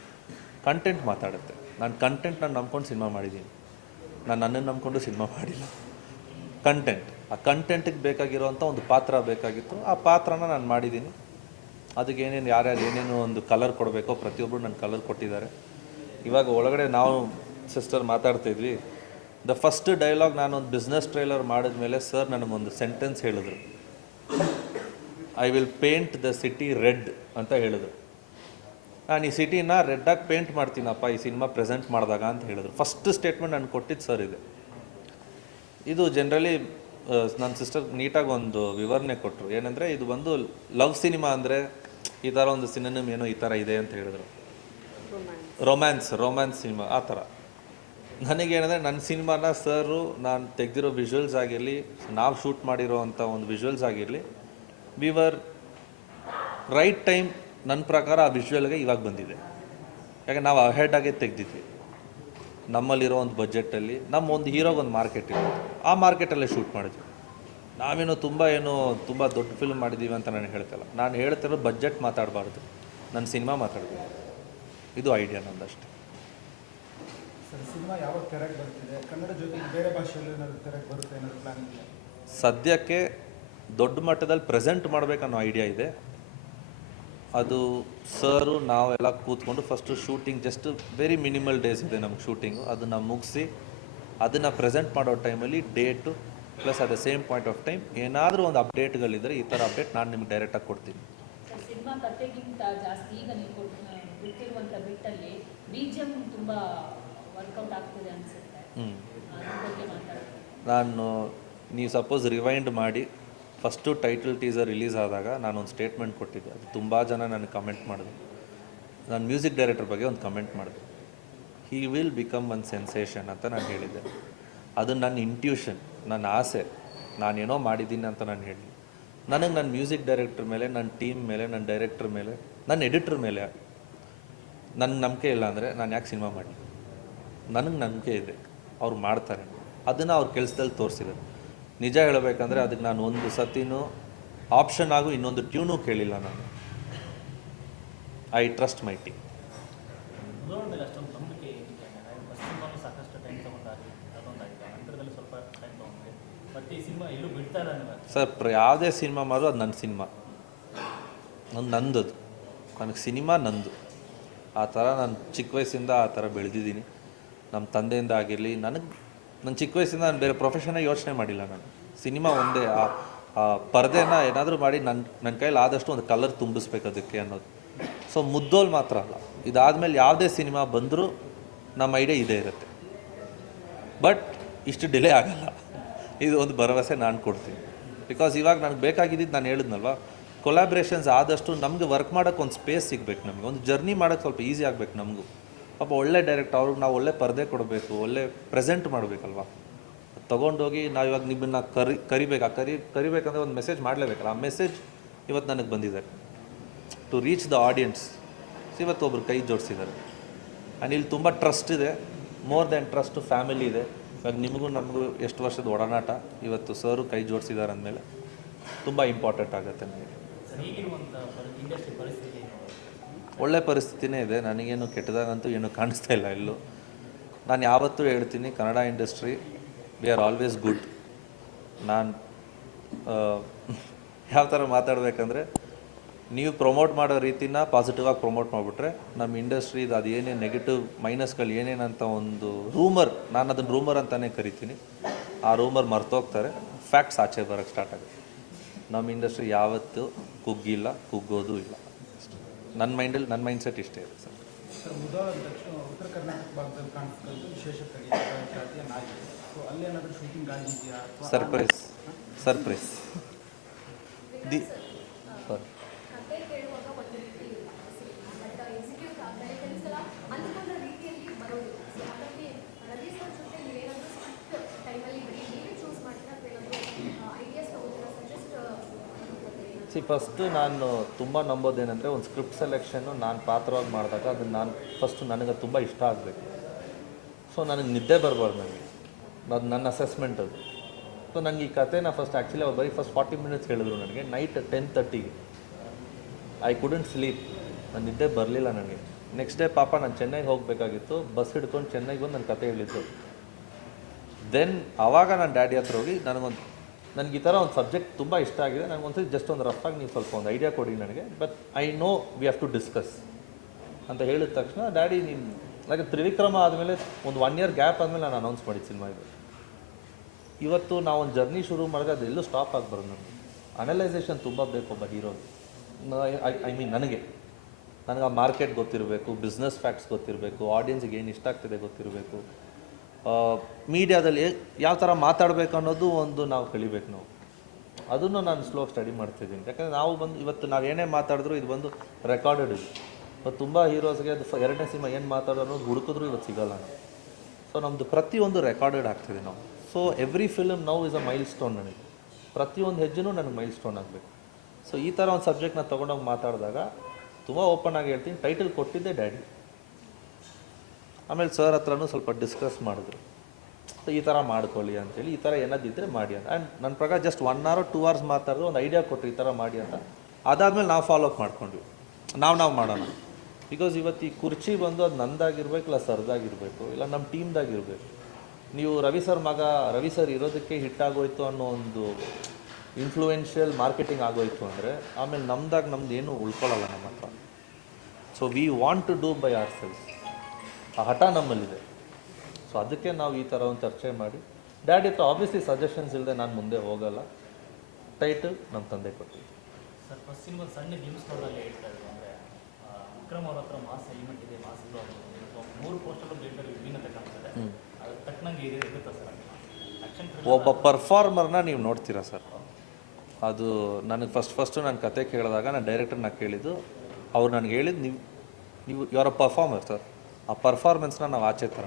ಕಂಟೆಂಟ್ ಮಾತಾಡುತ್ತೆ. ನಾನು ಕಂಟೆಂಟ್ ನಾನು ನಂಬ್ಕೊಂಡು ಸಿನಿಮಾ ಮಾಡಿದ್ದೀನಿ. ನಾನು ನನ್ನನ್ನು ನಂಬ್ಕೊಂಡು ಸಿನಿಮಾ ಮಾಡಿಲ್ಲ. ಕಂಟೆಂಟ್ ಆ ಕಂಟೆಂಟಿಗೆ ಬೇಕಾಗಿರುವಂಥ ಒಂದು ಪಾತ್ರ ಬೇಕಾಗಿತ್ತು. ಆ ಪಾತ್ರನ ನಾನು ಮಾಡಿದ್ದೀನಿ ಅದಕ್ಕೆ ಏನೇನು ಯಾರ್ಯಾರು ಏನೇನು ಒಂದು ಕಲರ್ ಕೊಡಬೇಕೋ ಪ್ರತಿಯೊಬ್ಬರು ನನ್ನ ಕಲರ್ ಕೊಟ್ಟಿದ್ದಾರೆ. ಇವಾಗ ಒಳಗಡೆ ನಾವು ಸಿಸ್ಟರ್ ಮಾತಾಡ್ತಿದ್ವಿ ದ ಫಸ್ಟ್ ಡೈಲಾಗ್ ನಾನು ಒಂದು ಬಿಸ್ನೆಸ್ ಟ್ರೈಲರ್ ಮಾಡಿದ ಮೇಲೆ ಸರ್ ನನಗೊಂದು ಸೆಂಟೆನ್ಸ್ ಹೇಳಿದ್ರು. I will paint the city red ಅಂತ ಹೇಳಿದ್ರು. ನಾನು ಈ ಸಿಟಿನ ರೆಡ್ಡಾಗಿ ಪೇಂಟ್ ಮಾಡ್ತೀನಪ್ಪ, ಈ ಸಿನಿಮಾ ಪ್ರೆಸೆಂಟ್ ಮಾಡಿದಾಗ ಅಂತ ಹೇಳಿದ್ರು. ಫಸ್ಟ್ ಸ್ಟೇಟ್ಮೆಂಟ್ ನಾನು ಕೊಟ್ಟಿದ್ದು ಸರ್ ಇದೆ. ಇದು ಜನರಲಿ ನನ್ನ ಸಿಸ್ಟರ್ ನೀಟಾಗಿ ಒಂದು ವಿವರಣೆ ಕೊಟ್ಟರು ಏನಂದರೆ ಇದು ಬಂದು ಲವ್ ಸಿನಿಮಾ ಅಂದರೆ ಈ ಥರ ಒಂದು ಸಿನಿಮಾ ಏನೋ ಈ ಥರ ಇದೆ ಅಂತ ಹೇಳಿದ್ರು. ರೊಮ್ಯಾನ್ಸ್ ರೊಮ್ಯಾನ್ಸ್ ಸಿನಿಮಾ ಆ ಥರ ನನಗೇನಂದರೆ ನನ್ನ ಸಿನಿಮಾನ ಸರು ನಾನು ತೆಗೆದಿರೋ ವಿಜುವಲ್ಸ್ ಆಗಿರಲಿ ನಾವು ಶೂಟ್ ಮಾಡಿರೋ ಅಂಥ ಒಂದು ವಿಜುವಲ್ಸ್ ಆಗಿರಲಿ ವಿ ವರ್ ರೈಟ್ ಟೈಮ್ ನನ್ನ ಪ್ರಕಾರ ಆ ವಿಜುವಲ್ಗೆ ಇವಾಗ ಬಂದಿದೆ. ಯಾಕೆ ನಾವು ಅಹೆಡ್ ಆಗೇ ತೆಗ್ದಿದ್ವಿ. ನಮ್ಮಲ್ಲಿರೋ ಒಂದು ಬಜೆಟಲ್ಲಿ ನಮ್ಮ ಒಂದು ಹೀರೋಗೊಂದು ಮಾರ್ಕೆಟ್ ಇದೆ ಆ ಮಾರ್ಕೆಟಲ್ಲೇ ಶೂಟ್ ಮಾಡಿದ್ವಿ. ನಾವೇನು ತುಂಬ ಏನು ತುಂಬ ದೊಡ್ಡ ಫಿಲ್ಮ್ ಮಾಡಿದ್ದೀವಿ ಅಂತ ನಾನು ಹೇಳ್ತಲ್ಲ. ನಾನು ಹೇಳ್ತಿರೋ ಬಜೆಟ್ ಮಾತಾಡಬಾರ್ದು. ನನ್ನ ಸಿನಿಮಾ ಮಾತಾಡಬೇಕು ಇದು ಐಡಿಯಾ ನಂದಷ್ಟೇ. ಸದ್ಯಕ್ಕೆ ದೊಡ್ಡ ಮಟ್ಟದಲ್ಲಿ ಪ್ರೆಸೆಂಟ್ ಮಾಡಬೇಕನ್ನೋ ಐಡಿಯಾ ಇದೆ. ಅದು ಸರು ನಾವೆಲ್ಲ ಕೂತ್ಕೊಂಡು first shooting just very minimal days ಇದೆ ನಮ್ಗೆ ಶೂಟಿಂಗು ಅದನ್ನು ಮುಗಿಸಿ ಅದನ್ನು ಪ್ರೆಸೆಂಟ್ ಮಾಡೋ ಟೈಮಲ್ಲಿ date plus at the same point of time ಏನಾದರೂ ಒಂದು ಅಪ್ಡೇಟ್ಗಳಿದ್ದರೆ ಈ ಥರ ಅಪ್ಡೇಟ್ ನಾನು ನಿಮ್ಗೆ ಡೈರೆಕ್ಟಾಗಿ ಕೊಡ್ತೀನಿ. ನಾನು ನೀವು ಸಪೋಸ್ ರಿವೈಂಡ್ ಮಾಡಿ ಫಸ್ಟು ಟೈಟಲ್ ಟೀಸರ್ ರಿಲೀಸ್ ಆದಾಗ ನಾನೊಂದು ಸ್ಟೇಟ್ಮೆಂಟ್ ಕೊಟ್ಟಿದ್ದೆ. ಅದು ತುಂಬ ಜನ ನನಗೆ ಕಮೆಂಟ್ ಮಾಡಿದೆ ನಾನು ಮ್ಯೂಸಿಕ್ ಡೈರೆಕ್ಟರ್ ಬಗ್ಗೆ ಒಂದು ಕಮೆಂಟ್ ಮಾಡಿದೆ he will become one sensation ಅಂತ ನಾನು ಹೇಳಿದ್ದೆ. ಅದು ನನ್ನ ಇಂಟ್ಯೂಷನ್ ನನ್ನ ಆಸೆ. ನಾನೇನೋ ಮಾಡಿದ್ದೀನಿ ಅಂತ ನಾನು ಹೇಳಿ. ನನಗೆ ನನ್ನ ಮ್ಯೂಸಿಕ್ ಡೈರೆಕ್ಟರ್ ಮೇಲೆ ನನ್ನ ಟೀಮ್ ಮೇಲೆ ನನ್ನ ಡೈರೆಕ್ಟರ್ ಮೇಲೆ ನನ್ನ ಎಡಿಟರ್ ಮೇಲೆ ನನ್ನ ನಂಬಿಕೆ ಇಲ್ಲ ಅಂದರೆ ನಾನು ಯಾಕೆ ಸಿನಿಮಾ ಮಾಡಿ ನನಗೆ ನಂಬಿಕೆ ಇದೆ. ಅವ್ರು ಮಾಡ್ತಾರೆ. ಅದನ್ನು ಅವ್ರ ಕೆಲಸದಲ್ಲಿ ತೋರಿಸಿದ್ದಾರೆ. ನಿಜ ಹೇಳಬೇಕಂದ್ರೆ ಅದಕ್ಕೆ ನಾನು ಒಂದು ಸತಿನೂ ಆಪ್ಷನ್ ಆಗು ಇನ್ನೊಂದು ಟ್ಯೂನು ಕೇಳಿಲ್ಲ ನಾನು. ಐ ಟ್ರಸ್ಟ್ ಮೈ ಟಿ ಟೈಮ್ ಸರ್ ಪ್ರ ಯಾವುದೇ ಸಿನಿಮಾ ಮಾಡು ಅದು ನನ್ನ ಸಿನಿಮಾ. ನನ್ನ ನಂದದು. ನನಗೆ ಸಿನಿಮಾ ನಂದು. ಆ ಥರ ನಾನು ಚಿಕ್ಕ ವಯಸ್ಸಿಂದ ಆ ಥರ ಬೆಳೆದಿದ್ದೀನಿ. ನಮ್ಮ ತಂದೆಯಿಂದ ಆಗಿರಲಿ ನನಗೆ ನನ್ನ ಚಿಕ್ಕ ವಯಸ್ಸಿಂದ ನಾನು ಬೇರೆ ಪ್ರೊಫೆಷನಾಗಿ ಯೋಚನೆ ಮಾಡಿಲ್ಲ ನಾನು. ಸಿನಿಮಾ ಒಂದೇ, ಆ ಆ ಪರದೆನ ಏನಾದರೂ ಮಾಡಿ ನನ್ನ ನನ್ನ ಕೈಲಿ ಆದಷ್ಟು ಒಂದು ಕಲರ್ ತುಂಬಿಸ್ಬೇಕು ಅದಕ್ಕೆ ಅನ್ನೋದು. ಸೊ ಮುದ್ದೋಲ್ ಮಾತ್ರ ಅಲ್ಲ. ಇದಾದಮೇಲೆ ಯಾವುದೇ ಸಿನಿಮಾ ಬಂದರೂ ನಮ್ಮ ಐಡಿಯಾ ಇದೇ ಇರುತ್ತೆ. ಬಟ್ ಇಷ್ಟು ಡಿಲೇ ಆಗಲ್ಲ. ಇದು ಒಂದು ಭರವಸೆ ನಾನು ಕೊಡ್ತೀನಿ. ಬಿಕಾಸ್ ಇವಾಗ ನನಗೆ ಬೇಕಾಗಿದ್ದು ನಾನು ಹೇಳಿದ್ನಲ್ವ? ಕೊಲಾಬ್ರೇಷನ್ಸ್ ಆದಷ್ಟು ನಮಗೆ ವರ್ಕ್ ಮಾಡೋಕ್ಕೆ ಒಂದು ಸ್ಪೇಸ್ ಸಿಗಬೇಕು ನಮಗೆ. ಒಂದು ಜರ್ನಿ ಮಾಡೋಕ್ಕೆ ಸ್ವಲ್ಪ ಈಸಿ ಆಗಬೇಕು ನಮಗೂ. ಪಾಪ ಒಳ್ಳೆ ಡೈರೆಕ್ಟ್ ಅವ್ರಿಗೆ ನಾವು ಒಳ್ಳೆ ಪರದೆ ಕೊಡಬೇಕು, ಒಳ್ಳೆ ಪ್ರೆಸೆಂಟ್ ಮಾಡಬೇಕಲ್ವ? ತೊಗೊಂಡೋಗಿ ನಾವು ಇವಾಗ ನಿಮ್ಮನ್ನ ಕರಿ, ಕರಿಬೇಕು? ಆ ಕರಿ, ಕರಿಬೇಕಂದ್ರೆ ಒಂದು ಮೆಸೇಜ್ ಮಾಡಲೇಬೇಕಲ್ಲ? ಆ ಮೆಸೇಜ್ ಇವತ್ತು ನನಗೆ ಬಂದಿದೆ. ಟು ರೀಚ್ ದ ಆಡಿಯನ್ಸ್ ಇವತ್ತು ಒಬ್ರು ಕೈ ಜೋಡಿಸಿದ್ದಾರೆ. ಆ್ಯಂಡ್ ಇಲ್ಲಿ ತುಂಬ ಟ್ರಸ್ಟ್ ಇದೆ. ಮೋರ್ ದ್ಯಾನ್ ಟ್ರಸ್ಟ್ ಫ್ಯಾಮಿಲಿ ಇದೆ. ಇವಾಗ ನಿಮಗೂ ನಮಗೂ ಎಷ್ಟು ವರ್ಷದ ಒಡನಾಟ? ಇವತ್ತು ಸರು ಕೈ ಜೋಡಿಸಿದ್ದಾರೆ ಅಂದಮೇಲೆ ತುಂಬ ಇಂಪಾರ್ಟೆಂಟ್ ಆಗುತ್ತೆ ನನಗೆ ಒಳ್ಳೆ ಪರಿಸ್ಥಿತಿನೇ ಇದೆ. ನನಗೇನು ಕೆಟ್ಟದಾಗಂತೂ ಏನು ಕಾಣಿಸ್ತಾ ಇಲ್ಲ ಇಲ್ಲೂ. ನಾನು ಯಾವತ್ತೂ ಹೇಳ್ತೀನಿ, Kannada industry we are always good ನಾನು ಯಾವ ಥರ ಮಾತಾಡಬೇಕಂದ್ರೆ, ನೀವು ಪ್ರಮೋಟ್ ಮಾಡೋ ರೀತಿನ ಪಾಸಿಟಿವ್ ಆಗಿ ಪ್ರಮೋಟ್ ಮಾಡಿಬಿಟ್ರೆ ನಮ್ಮ ಇಂಡಸ್ಟ್ರಿದು ಅದು ಏನೇನು ನೆಗೆಟಿವ್ ಮೈನಸ್ಗಳು ಏನೇನಂತ ಒಂದು ರೂಮರ್ ನಾನು ಅದನ್ನು ರೂಮರ್ ಅಂತಲೇ ಕರಿತೀನಿ. ಆ ರೂಮರ್ ಮರ್ತೋಗ್ತಾರೆ. ಫ್ಯಾಕ್ಟ್ಸ್ ಆಚೆ ಬರೋಕ್ಕೆ ಸ್ಟಾರ್ಟ್ ಆಗುತ್ತೆ. ನಮ್ಮ ಇಂಡಸ್ಟ್ರಿ ಯಾವತ್ತೂ ಕುಗ್ಗಿಲ್ಲ, ಕುಗ್ಗೋದು ಇಲ್ಲ. ನನ್ನ ಮೈಂಡಲ್ಲಿ ನನ್ನ ಮೈಂಡ್ ಸೆಟ್ ಇಷ್ಟೇ ಇದೆ ಸರ್. ಉತ್ತರ ಕರ್ನಾಟಕ ಭಾಗದಲ್ಲಿ ವಿಶೇಷ ಸರ್ಪ್ರೈಸ್ ಸರ್ಪ್ರೈಸ್ ದಿ ಸಿ ಫಸ್ಟು ನಾನು ತುಂಬ ನಂಬೋದೇನೆಂದರೆ ಒಂದು ಸ್ಕ್ರಿಪ್ಟ್ ಸೆಲೆಕ್ಷನ್ನು ನಾನು ಪಾತ್ರವಾಗಿ ಮಾಡಿದಾಗ ಅದನ್ನು ನಾನು ಫಸ್ಟು ನನಗೆ ತುಂಬ ಇಷ್ಟ ಆಗಬೇಕು. ಸೊ ನನಗೆ ನಿದ್ದೆ ಬರಬಾರ್ದು ನನಗೆ ಅದು ನನ್ನ ಅಸೆಸ್ಮೆಂಟ್ ಅದು. ಸೊ ನನಗೆ ಈ ಕಥೆನ ಫಸ್ಟ್ ಆ್ಯಕ್ಚುಲಿ ಅವ್ರು ಬರೀ ಫಸ್ಟ್ ಫಾರ್ಟಿ ಮಿನಿಟ್ಸ್ ಹೇಳಿದ್ರು ನನಗೆ. ನೈಟ್ ಟೆನ್ ತರ್ಟಿಗೆ ಐ ಕುಡೆಂಟ್ ಸ್ಲೀಪ್ ನನ್ನ ನಿದ್ದೆ ಬರಲಿಲ್ಲ ನನಗೆ. ನೆಕ್ಸ್ಟ್ ಡೇ ಪಾಪ ನಾನು ಚೆನ್ನೈಗೆ ಹೋಗಬೇಕಾಗಿತ್ತು. ಬಸ್ ಹಿಡ್ಕೊಂಡು ಚೆನ್ನೈಗೆ ಬಂದು ನನ್ನ ಕತೆ ಹೇಳಿದ್ದು. ದೆನ್ ಆವಾಗ ನಾನು ಡ್ಯಾಡಿ ಹತ್ರ ಹೋಗಿ ನನಗೊಂದು, ನನಗೆ ಈ ಥರ ಒಂದು ಸಬ್ಜೆಕ್ಟ್ ತುಂಬ ಇಷ್ಟ ಆಗಿದೆ. ನನಗೆ ಒಂದ್ಸರಿ ಜಸ್ಟ್ ಒಂದು ರಫಾಗಿ ನೀವು ಸ್ವಲ್ಪ ಒಂದು ಐಡಿಯಾ ಕೊಡಿ ನನಗೆ. But I know we have to discuss ಅಂತ ಹೇಳಿದ ತಕ್ಷಣ ಡ್ಯಾಡಿ ನೀನು ಲೈಕ್ ತ್ರಿವಿಕ್ರಮ ಆದಮೇಲೆ ಒಂದು ಒನ್ ಇಯರ್ ಗ್ಯಾಪ್ ಆದಮೇಲೆ ನಾನು ಅನೌನ್ಸ್ ಮಾಡಿದ್ದು ಸಿನಿಮಾ ಇದು. ಇವತ್ತು ನಾವು ಒಂದು ಜರ್ನಿ ಶುರು ಮಾಡಿದ್ರೆ ಅದು ಎಲ್ಲೂ ಸ್ಟಾಪ್ ಆಗಬಾರ್ದು ನನಗೆ ಅನಲೈಸೇಷನ್ ತುಂಬ ಬೇಕು ಒಬ್ಬ ಹೀರೋ ಐ ಐ ಮೀನ್ ನನಗೆ. ನನಗೆ ಆ ಮಾರ್ಕೆಟ್ ಗೊತ್ತಿರಬೇಕು ಬಿಸ್ನೆಸ್ ಫ್ಯಾಕ್ಟ್ಸ್ ಗೊತ್ತಿರಬೇಕು ಆಡಿಯನ್ಸ್ಗೆ ಏನು ಇಷ್ಟ ಆಗ್ತಿದೆ ಗೊತ್ತಿರಬೇಕು. ಮೀಡಿಯಾದಲ್ಲಿ ಯಾವ ಥರ ಮಾತಾಡಬೇಕು ಅನ್ನೋದು ಒಂದು ನಾವು ಕಲಿಬೇಕು ನಾವು. ಅದನ್ನು ನಾನು ಸ್ಲೋ ಸ್ಟಡಿ ಮಾಡ್ತಿದ್ದೀನಿ. ಯಾಕಂದರೆ ನಾವು ಬಂದು, ಇವತ್ತು ನಾವು ಏನೇ ಮಾತಾಡಿದ್ರು ಇದು ಬಂದು ರೆಕಾರ್ಡೆಡ್ ಇದು. ಇವತ್ತು ತುಂಬ ಹೀರೋಸ್ಗೆ ಅದು ಎರಡನೇ ಸಿನಿಮಾ ಏನು ಮಾತಾಡೋ ಅನ್ನೋದು ಹುಡುಕಿದ್ರು ಇವತ್ತು ಸಿಗಲ್ಲ. ಸೊ ನಮ್ಮದು ಪ್ರತಿಯೊಂದು ರೆಕಾರ್ಡೆಡ್ ಆಗ್ತಿದೆ ನಾವು. So every film now is a milestone ನನಗೆ. ಪ್ರತಿಯೊಂದು ಹೆಜ್ಜೆನೂ ನನಗೆ ಮೈಲ್ ಸ್ಟೋನ್ ಆಗಬೇಕು. ಸೊ ಈ ಥರ ಒಂದು ಸಬ್ಜೆಕ್ಟ್ನ ತೊಗೊಂಡೋಗಿ ಮಾತಾಡಿದಾಗ ತುಂಬ ಓಪನ್ ಆಗಿ ಹೇಳ್ತೀನಿ. ಟೈಟಲ್ ಕೊಟ್ಟಿದ್ದೆ ಡ್ಯಾಡಿ ಆಮೇಲೆ ಸರ್ ಹತ್ರನೂ ಸ್ವಲ್ಪ ಡಿಸ್ಕಸ್ ಮಾಡಿದ್ರು. ಈ ಥರ ಮಾಡ್ಕೊಳ್ಳಿ ಅಂತೇಳಿ ಈ ಥರ ಏನಾದಿದ್ದರೆ ಮಾಡಿ ಅಂತ. ಆ್ಯಂಡ್ ನನ್ನ ಪ್ರಕಾರ just one hour two hours ಮಾತಾಡಿದ್ರು ಒಂದು ಐಡಿಯಾ ಕೊಟ್ಟರು ಈ ಥರ ಮಾಡಿ ಅಂತ. ಅದಾದಮೇಲೆ ನಾವು ಫಾಲೋ ಅಪ್ ಮಾಡ್ಕೊಂಡ್ವಿ. ನಾವು ನಾವು ಮಾಡೋಣ. ಬಿಕಾಸ್ ಇವತ್ತು ಈ ಕುರ್ಚಿ ಬಂದು ಅದು ನಂದಾಗಿರ್ಬೇಕು, ಇಲ್ಲ ಸರ್ದಾಗಿರಬೇಕು, ಇಲ್ಲ ನಮ್ಮ ಟೀಮ್ದಾಗಿರಬೇಕು. ನೀವು ರವಿ ಸರ್ ಮಗ, ರವಿ ಸರ್ ಇರೋದಕ್ಕೆ ಹಿಟ್ ಆಗೋಯ್ತು ಅನ್ನೋ ಒಂದು ಇನ್ಫ್ಲೂಯೆನ್ಷಿಯಲ್ ಮಾರ್ಕೆಟಿಂಗ್ ಆಗೋಯ್ತು ಅಂದರೆ, ಆಮೇಲೆ ನಮ್ದಾಗ ನಮ್ದು ಏನು ಉಳ್ಕೊಳ್ಳಲ್ಲ ನಮ್ಮ ಹತ್ರ. So we want to do by ourselves ಆ ಹಠ ನಮ್ಮಲ್ಲಿದೆ. ಸೊ ಅದಕ್ಕೆ ನಾವು ಈ ಥರ ಒಂದು ಚರ್ಚೆ ಮಾಡಿ. ಡ್ಯಾಡಿ ಹತ್ರ ಆಬ್ವಿಯಸ್ಲಿ ಸಜೆಷನ್ಸ್ ಇಲ್ಲದೆ ನಾನು ಮುಂದೆ ಹೋಗಲ್ಲ. ಟೈಟಲ್ ನಮ್ಮ ತಂದೆ ಕೊಟ್ಟಿದ್ದು. ವಿಕ್ರಮ್ ಅವ್ರ ಹತ್ರ ಮಾಸ್ ಎಲಿಮೆಂಟ್ ಇದೆ ಮಾಸ್ ಇಲ್ಲ ಮೂರು ಪೋಸ್ಟರ್ ವಿಭಿನ್ನತೆ ಕಾಣ್ತದೆ. ಅದಕ್ಕೆ ತಕ್ಕನಂಗೆ ಇದೆ ಇರುತ್ತೆ ಸರ್ ಒಬ್ಬ ಪರ್ಫಾರ್ಮರ್ನ ನೀವು ನೋಡ್ತೀರಾ ಸರ್? ಅದು ನನಗೆ ಫಸ್ಟ್ ಫಸ್ಟು ನಾನು ಕತೆ ಕೇಳಿದಾಗ ನಾನು ಡೈರೆಕ್ಟರ್ನ ಕೇಳಿದ್ದು ಅವ್ರು ನನಗೆ ಹೇಳಿದ್ದು ನೀವು ನೀವು ಯುವರ್ ಅ ಪರ್ಫಾರ್ಮರ್ ಸರ್ ಆ ಪರ್ಫಾರ್ಮೆನ್ಸ್ನ ನಾವು ಆಚೆ ಥರ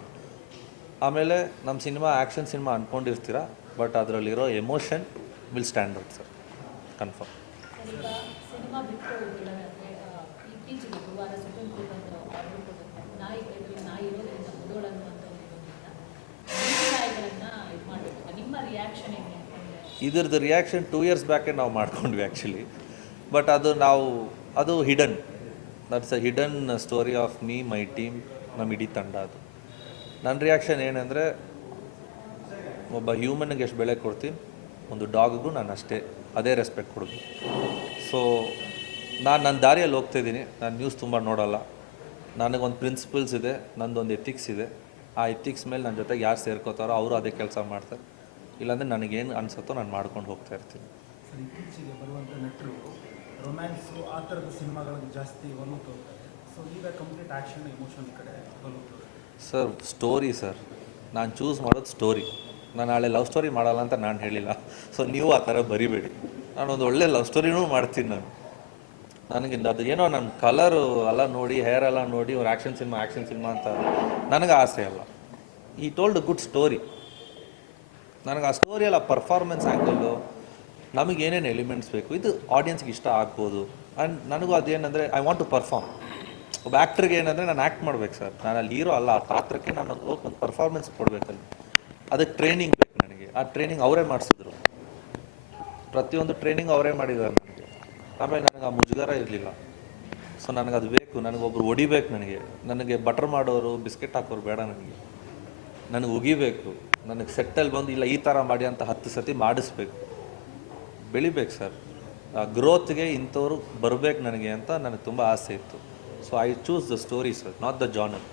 ಆಮೇಲೆ ನಮ್ಮ ಸಿನಿಮಾ ಆ್ಯಕ್ಷನ್ ಸಿನಿಮಾ ಅಂದ್ಕೊಂಡಿರ್ತೀರ ಬಟ್ ಅದರಲ್ಲಿರೋ emotion will stand out sir confirm ಈಗ ಸಿನಿಮಾ ಬಿಟ್ಟು ಬಿಡೋದಂದ್ರೆ ಇತ್ತೀಚೆಗೆ ಗುರುವಾರ ಸುಪ್ರೀಂ ಕೋರ್ಟ್ ಒಂದು ಆರ್ಡರ್ ಕೊಡುತ್ತೆ ನಾಯಿ ಕೈಗಳು, ನಾಯಿ ಇರೋದ್ರಿಂದ ಮುದೋಳ ಅನ್ನುವಂಥ ನಾಯಿಗಳನ್ನ ಇದು ಮಾಡಬೇಕು. ನಿಮ್ಮ ರಿಯಾಕ್ಷನ್ ಏನು ಇದ್ರದ್ದು ರಿಯಾಕ್ಷನ್ ಟೂ ಇಯರ್ಸ್ ಬ್ಯಾಕೇ ನಾವು ಮಾಡ್ಕೊಂಡ್ವಿ ಆ್ಯಕ್ಚುಲಿ ಬಟ್ ಅದು ನಾವು, ಅದು hidden that's a hidden story of me my team ನಮ್ಮ ಇಡೀ ತಂಡ ಅದು. ನನ್ನ ರಿಯಾಕ್ಷನ್ ಏನಂದರೆ, ಒಬ್ಬ ಹ್ಯೂಮನ್ಗೆ ಎಷ್ಟು ಬೆಲೆ ಕೊಡ್ತೀನಿ, ಒಂದು ಡಾಗ್ಗೂ ನಾನು ಅಷ್ಟೇ. ಅದೇ ರೆಸ್ಪೆಕ್ಟ್ ಕೊಡೋದು. ಸೊ ನಾನು ನನ್ನ ದಾರಿಯಲ್ಲಿ ಹೋಗ್ತಾಯಿದ್ದೀನಿ ನಾನು ನ್ಯೂಸ್ ತುಂಬ ನೋಡೋಲ್ಲ. ನನಗೊಂದು ಪ್ರಿನ್ಸಿಪಲ್ಸ್ ಇದೆ ನಂದೊಂದು ಎಥಿಕ್ಸ್ ಇದೆ. ಆ ಎಥಿಕ್ಸ್ ಮೇಲೆ ನನ್ನ ಜೊತೆಗೆ ಯಾರು ಸೇರ್ಕೋತಾರೋ ಅವರು ಅದೇ ಕೆಲಸ ಮಾಡ್ತಾರೆ. ಇಲ್ಲಾಂದರೆ ನನಗೇನು ಅನಿಸುತ್ತೋ ನಾನು ಮಾಡ್ಕೊಂಡು ಹೋಗ್ತಾ ಇರ್ತೀನಿ. ಸರ್ ಇತ್ತೀಚೆಗೆ ಬರುವಂಥ ನಟರು ರೊಮ್ಯಾನ್ಸು ಆ ಥರದ ಸಿನಿಮಾಗಳಿಗೆ ಜಾಸ್ತಿ ಸೊ ಈಗ ಕಂಪ್ಲೀಟ್ ಆ್ಯಕ್ಷನ್ ಎಮೋಷನ್ ಕಡೆ ಸರ್ ಸ್ಟೋರಿ ಸರ್. ನಾನು ಚೂಸ್ ಮಾಡೋದು ಸ್ಟೋರಿ ನಾನು ನಾಳೆ ಲವ್ ಸ್ಟೋರಿ ಮಾಡಲ್ಲ ಅಂತ ನಾನು ಹೇಳಿಲ್ಲ. ಸೊ ನೀವು ಆ ಥರ ಬರಿಬೇಡಿ. ನಾನೊಂದು ಒಳ್ಳೆ ಲವ್ ಸ್ಟೋರಿನೂ ಮಾಡ್ತೀನಿ ನಾನು. ನನಗೆ ಅದು ಏನೋ ನನ್ನ ಕಲರು ಎಲ್ಲ ನೋಡಿ ಹೇರ್ ಎಲ್ಲ ನೋಡಿ ಅವ್ರು ಆ್ಯಕ್ಷನ್ ಸಿನಿಮಾ ಆ್ಯಕ್ಷನ್ ಸಿನಿಮಾ ಅಂತ ನನಗೆ ಆಸೆ ಅಲ್ಲ. ಈ ಟೋಲ್ಡ್ ಗುಡ್ ಸ್ಟೋರಿ ನನಗೆ ಆ ಸ್ಟೋರಿ ಸ್ಟೋರಿಯಲ್ಲ ಪರ್ಫಾರ್ಮೆನ್ಸ್ ನಮಗೆ ಏನೇನು ಎಲಿಮೆಂಟ್ಸ್ ಬೇಕು, ಇದು ಆಡಿಯನ್ಸ್ಗೆ ಇಷ್ಟ ಆಗ್ಬೋದು. ಆ್ಯಂಡ್ ನನಗೂ ಅದೇನಂದರೆ ಐ ವಾಂಟ್ ಟು ಪರ್ಫಾರ್ಮ್ ಒಬ್ಬ ಆ್ಯಕ್ಟ್ರಿಗೆ ಏನಂದರೆ, ನಾನು ಆ್ಯಕ್ಟ್ ಮಾಡ್ಬೇಕು ಸರ್ ನಾನು ಅಲ್ಲಿ ಹೀರೋ ಅಲ್ಲ, ಆ ಪಾತ್ರಕ್ಕೆ ನಾನು ಹೋಗಿ ಒಂದು ಪರ್ಫಾರ್ಮೆನ್ಸ್ ಕೊಡಬೇಕಲ್ಲಿ. ಅದಕ್ಕೆ ಟ್ರೈನಿಂಗ್ ಬೇಕು ನನಗೆ. ಆ ಟ್ರೈನಿಂಗ್ ಅವರೇ ಮಾಡಿಸಿದ್ರು. ಪ್ರತಿಯೊಂದು ಟ್ರೈನಿಂಗ್ ಅವರೇ ಮಾಡಿದ್ದಾರೆ ನನಗೆ. ಆಮೇಲೆ ನನಗೆ ಆ ಮುಜುಗರ ಇರಲಿಲ್ಲ. ಸೊ ನನಗೆ ಅದು ಬೇಕು ನನಗೊಬ್ರು ಹೊಡಿಬೇಕು ನನಗೆ. ನನಗೆ ಬಟರ್ ಮಾಡೋರು ಬಿಸ್ಕೆಟ್ ಹಾಕೋರು ಬೇಡ ನನಗೆ. ನನಗೆ ಉಗಿಬೇಕು, ನನಗೆ ಸೆಟ್ಟಲ್ಲಿ ಬಂದು, ಇಲ್ಲ ಈ ಥರ ಮಾಡಿ ಅಂತ ಹತ್ತು ಸತಿ ಮಾಡಿಸ್ಬೇಕು. ಬೆಳಿಬೇಕು ಸರ್ ಆ ಗ್ರೋತ್ಗೆ ಇಂಥವ್ರು ಬರಬೇಕು ನನಗೆ ಅಂತ ನನಗೆ ತುಂಬ ಆಸೆ ಇತ್ತು. So I choose the story sir not the genre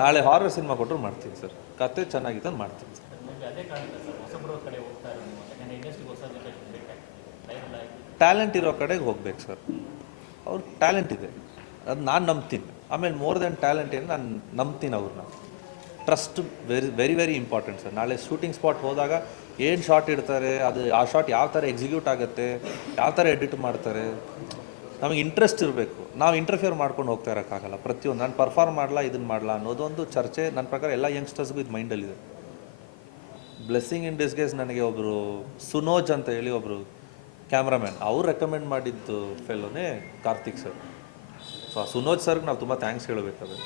ನಾಳೆ ಹಾರರ್ ಸಿನಿಮಾ ಕೊಟ್ಟರು ಮಾಡ್ತೀನಿ ಸರ್ ಕತೆ ಚೆನ್ನಾಗಿತ್ತು ಮಾಡ್ತೀನಿ ಸರ್ ಮೇಬಿ ಅದೇ ಕಾರಣಕ್ಕೆ ಸರ್ ಹೊಸಬ್ರ ಕಡೆ ಹೋಗ್ತಾ ಇರೋದು ನೀವು ಯಾಕಂದರೆ ಇಂಡಸ್ಟ್ರಿಗೆ ಹೊಸ ಜನರೇಷನ್ ಬೇಕಾಗ್ತದೆ ಲೈಫ್ ಲೈಫ್ ಟ್ಯಾಲೆಂಟ್ ಇರೋ ಕಡೆಗೆ ಹೋಗ್ಬೇಕು ಸರ್. ಅವ್ರ ಟ್ಯಾಲೆಂಟ್ ಇದೆ. ಅದು ನಾನು ನಂಬ್ತೀನಿ. ಆಮೇಲೆ ಮೋರ್ ದೆನ್ ಟ್ಯಾಲೆಂಟ್ ಏನು ನಾನು ನಂಬ್ತೀನಿ ಅವ್ರನ್ನ trust very very very important sir. ನಾಳೆ ಶೂಟಿಂಗ್ ಸ್ಪಾಟ್ ಹೋದಾಗ ಏನು ಶಾಟ್ ಇಡ್ತಾರೆ, ಅದು ಆ ಶಾಟ್ ಯಾವ ಥರ ಎಕ್ಸಿಕ್ಯೂಟ್ ಆಗುತ್ತೆ, ಯಾವ ಥರ ಎಡಿಟ್ ಮಾಡ್ತಾರೆ, ನಮಗೆ ಇಂಟ್ರೆಸ್ಟ್ ಇರಬೇಕು. ನಾವು ಇಂಟರ್ಫಿಯರ್ ಮಾಡ್ಕೊಂಡು ಹೋಗ್ತಾ ಇರೋಕ್ಕಾಗಲ್ಲ. ಪ್ರತಿಯೊಂದು ನಾನು ಪರ್ಫಾರ್ಮ್ ಮಾಡಲ್ಲ ಇದನ್ನು ಮಾಡಲ್ಲ ಅನ್ನೋದೊಂದು ಚರ್ಚೆ ನನ್ನ ಪ್ರಕಾರ ಎಲ್ಲ ಯಂಗ್ಸ್ಟರ್ಸ್ಗೂ ಇದು ಮೈಂಡಲ್ಲಿದೆ ಬ್ಲೆಸ್ಸಿಂಗ್ ಇನ್ ಡಿಸ್ಗೇಸ್ ನನಗೆ ಒಬ್ಬರು ಸುನೋಜ್ ಅಂತ ಹೇಳಿ ಒಬ್ಬರು ಕ್ಯಾಮ್ರಾಮ್ಯಾನ್ ಅವ್ರು ರೆಕಮೆಂಡ್ ಮಾಡಿದ್ದು ಫೆಲೋನೇ ಕಾರ್ತಿಕ್ ಸರ್. ಸೊ ಆ ಸುನೋಜ್ ಸರ್ಗೆ ನಾವು ತುಂಬ ಥ್ಯಾಂಕ್ಸ್ ಹೇಳಬೇಕಾದ್ರೆ